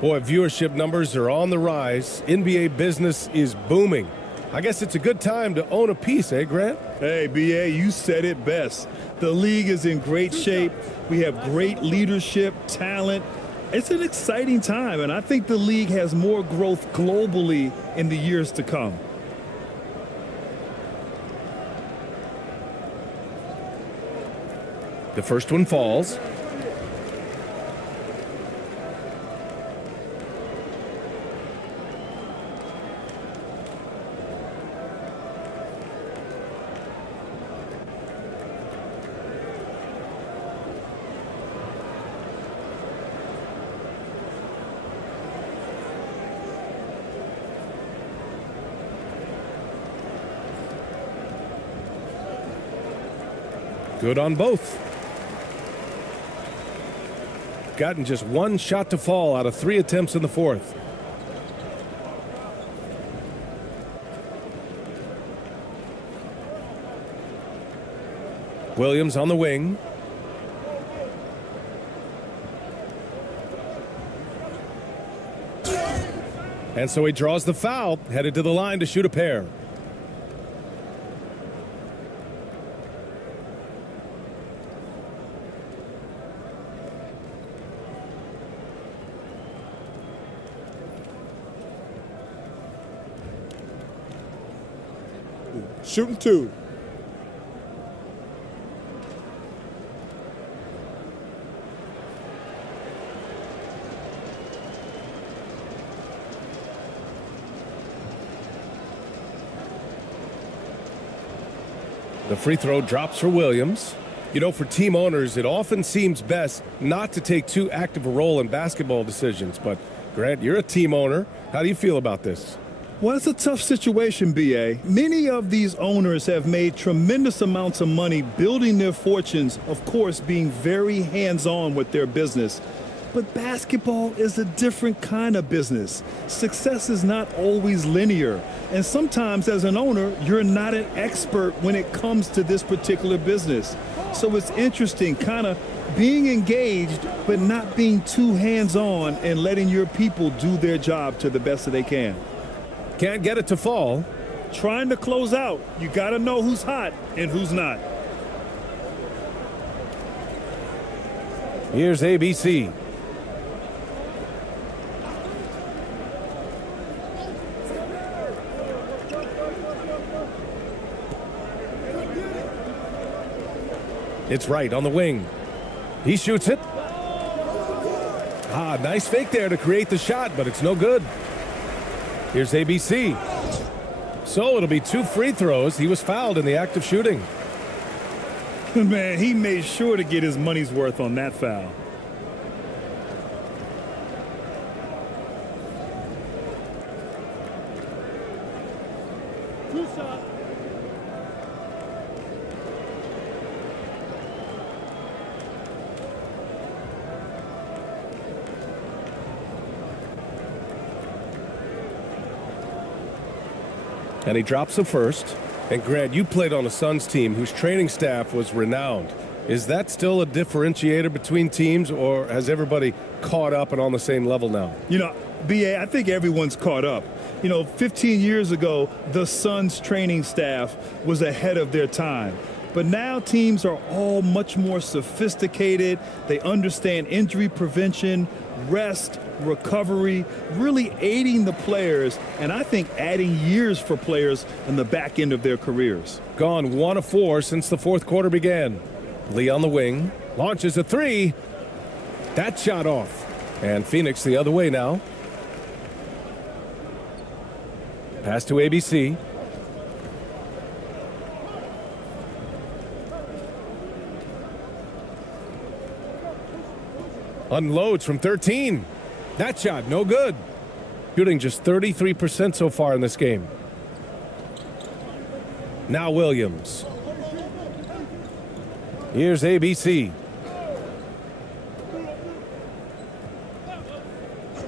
Boy, viewership numbers are on the rise. NBA business is booming. I guess it's a good time to own a piece, eh, Grant? Hey, BA, you said it best. The league is in great shape. We have great leadership, talent. It's an exciting time, and I think the league has more growth globally in the years to come. The first one falls. Good on both. Gotten just 1 shot to fall out of 3 attempts in the fourth. Williams on the wing. And so he draws the foul, headed to the line to shoot a pair. Shooting 2. The free throw drops for Williams. You know, for team owners, it often seems best not to take too active a role in basketball decisions. But, Grant, you're a team owner. How do you feel about this? Well, it's a tough situation, BA. Many of these owners have made tremendous amounts of money building their fortunes, of course, being very hands-on with their business. But basketball is a different kind of business. Success is not always linear. And sometimes as an owner, you're not an expert when it comes to this particular business. So it's interesting, kind of being engaged, but not being too hands-on and letting your people do their job to the best that they can. Can't get it to fall. Trying to close out. You got to know who's hot and who's not. Here's ABC. It's right on the wing. He shoots it. Ah, nice fake there to create the shot, but it's no good. Here's ABC. So it'll be 2 free throws. He was fouled in the act of shooting. Man, he made sure to get his money's worth on that foul. And he drops the first. And Grant, you played on a Suns team whose training staff was renowned. Is that still a differentiator between teams, or has everybody caught up and on the same level now? You know, BA, I think everyone's caught up. You know, 15 years ago, the Suns training staff was ahead of their time. But now teams are all much more sophisticated. They understand injury prevention, rest, recovery, really aiding the players, and I think adding years for players in the back end of their careers. Gone 1 of 4 since the fourth quarter began. Lee on the wing, launches a three. That shot off. And Phoenix the other way now. Pass to ABC. Unloads from 13. That shot, no good. Shooting just 33% so far in this game. Now Williams. Here's ABC.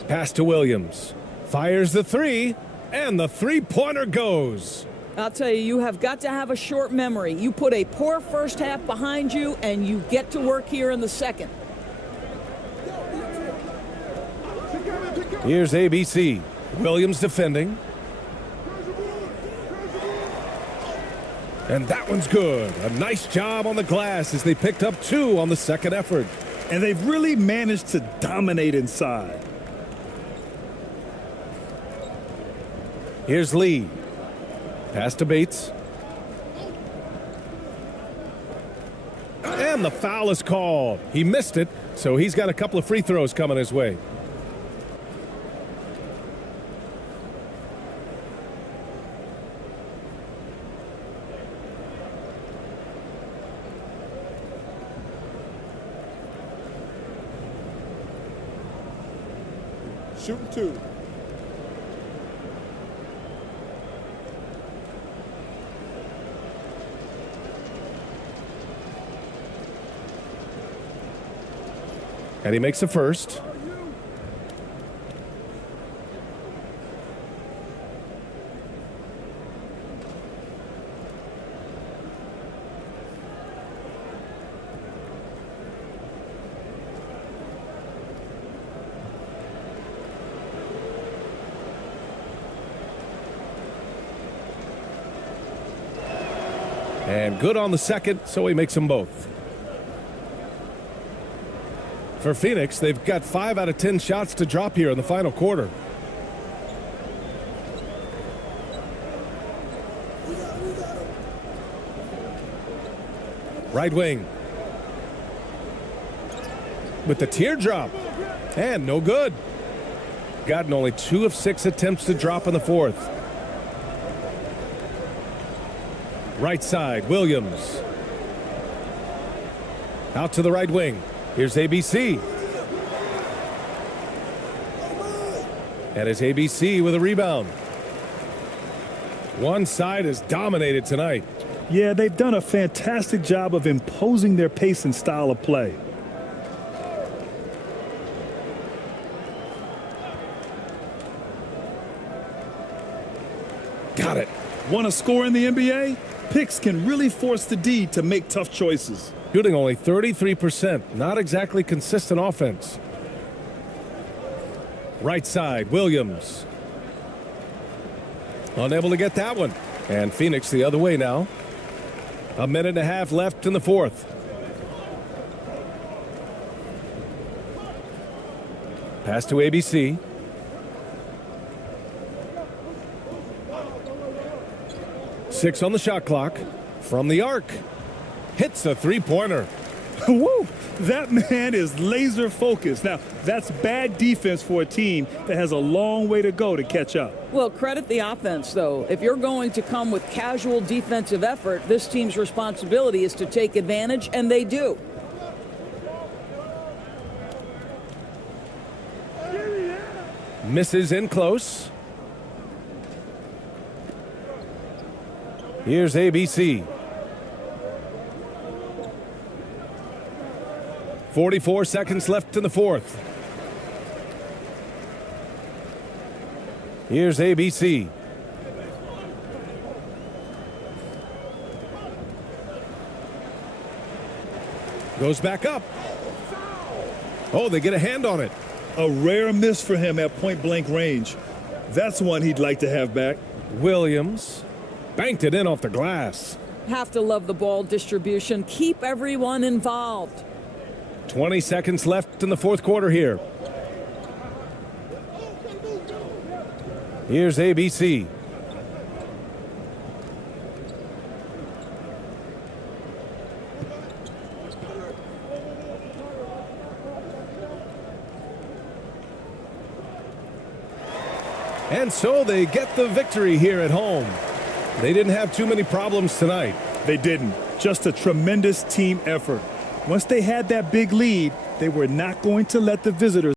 Pass to Williams. Fires the three, and the three-pointer goes. I'll tell you, you have got to have a short memory. You put a poor first half behind you, and you get to work here in the second. Here's ABC. Williams defending. And that one's good. A nice job on the glass as they picked up 2 on the second effort. And they've really managed to dominate inside. Here's Lee. Pass to Bates. And the foul is called. He missed it, so he's got a couple of free throws coming his way. Shooting 2. And he makes the first. And good on the second, so he makes them both. For Phoenix, they've got 5 out of 10 shots to drop here in the final quarter. Right wing. With the teardrop. And no good. Gotten only 2 of 6 attempts to drop in the fourth. Right side, Williams. Out to the right wing. Here's ABC. And it's ABC with a rebound. One side is dominated tonight. Yeah, they've done a fantastic job of imposing their pace and style of play. Got it. Want to score in the NBA? Picks can really force the D to make tough choices. Shooting only 33%. Not exactly consistent offense. Right side, Williams. Unable to get that one. And Phoenix the other way now. 1.5 minutes left in the fourth. Pass to ABC. Six on the shot clock. From the arc. Hits a three-pointer. Woo! That man is laser focused. Now, that's bad defense for a team that has a long way to go to catch up. Well, credit the offense, though. If you're going to come with casual defensive effort, this team's responsibility is to take advantage, and they do. Misses in close. Here's ABC. 44 seconds left in the fourth. Here's ABC. Goes back up. Oh, they get a hand on it. A rare miss for him at point-blank range. That's one he'd like to have back. Williams banked it in off the glass. Have to love the ball distribution. Keep everyone involved. 20 seconds left in the fourth quarter here. Here's ABC. And so they get the victory here at home. They didn't have too many problems tonight. They didn't. Just a tremendous team effort. Once they had that big lead, they were not going to let the visitors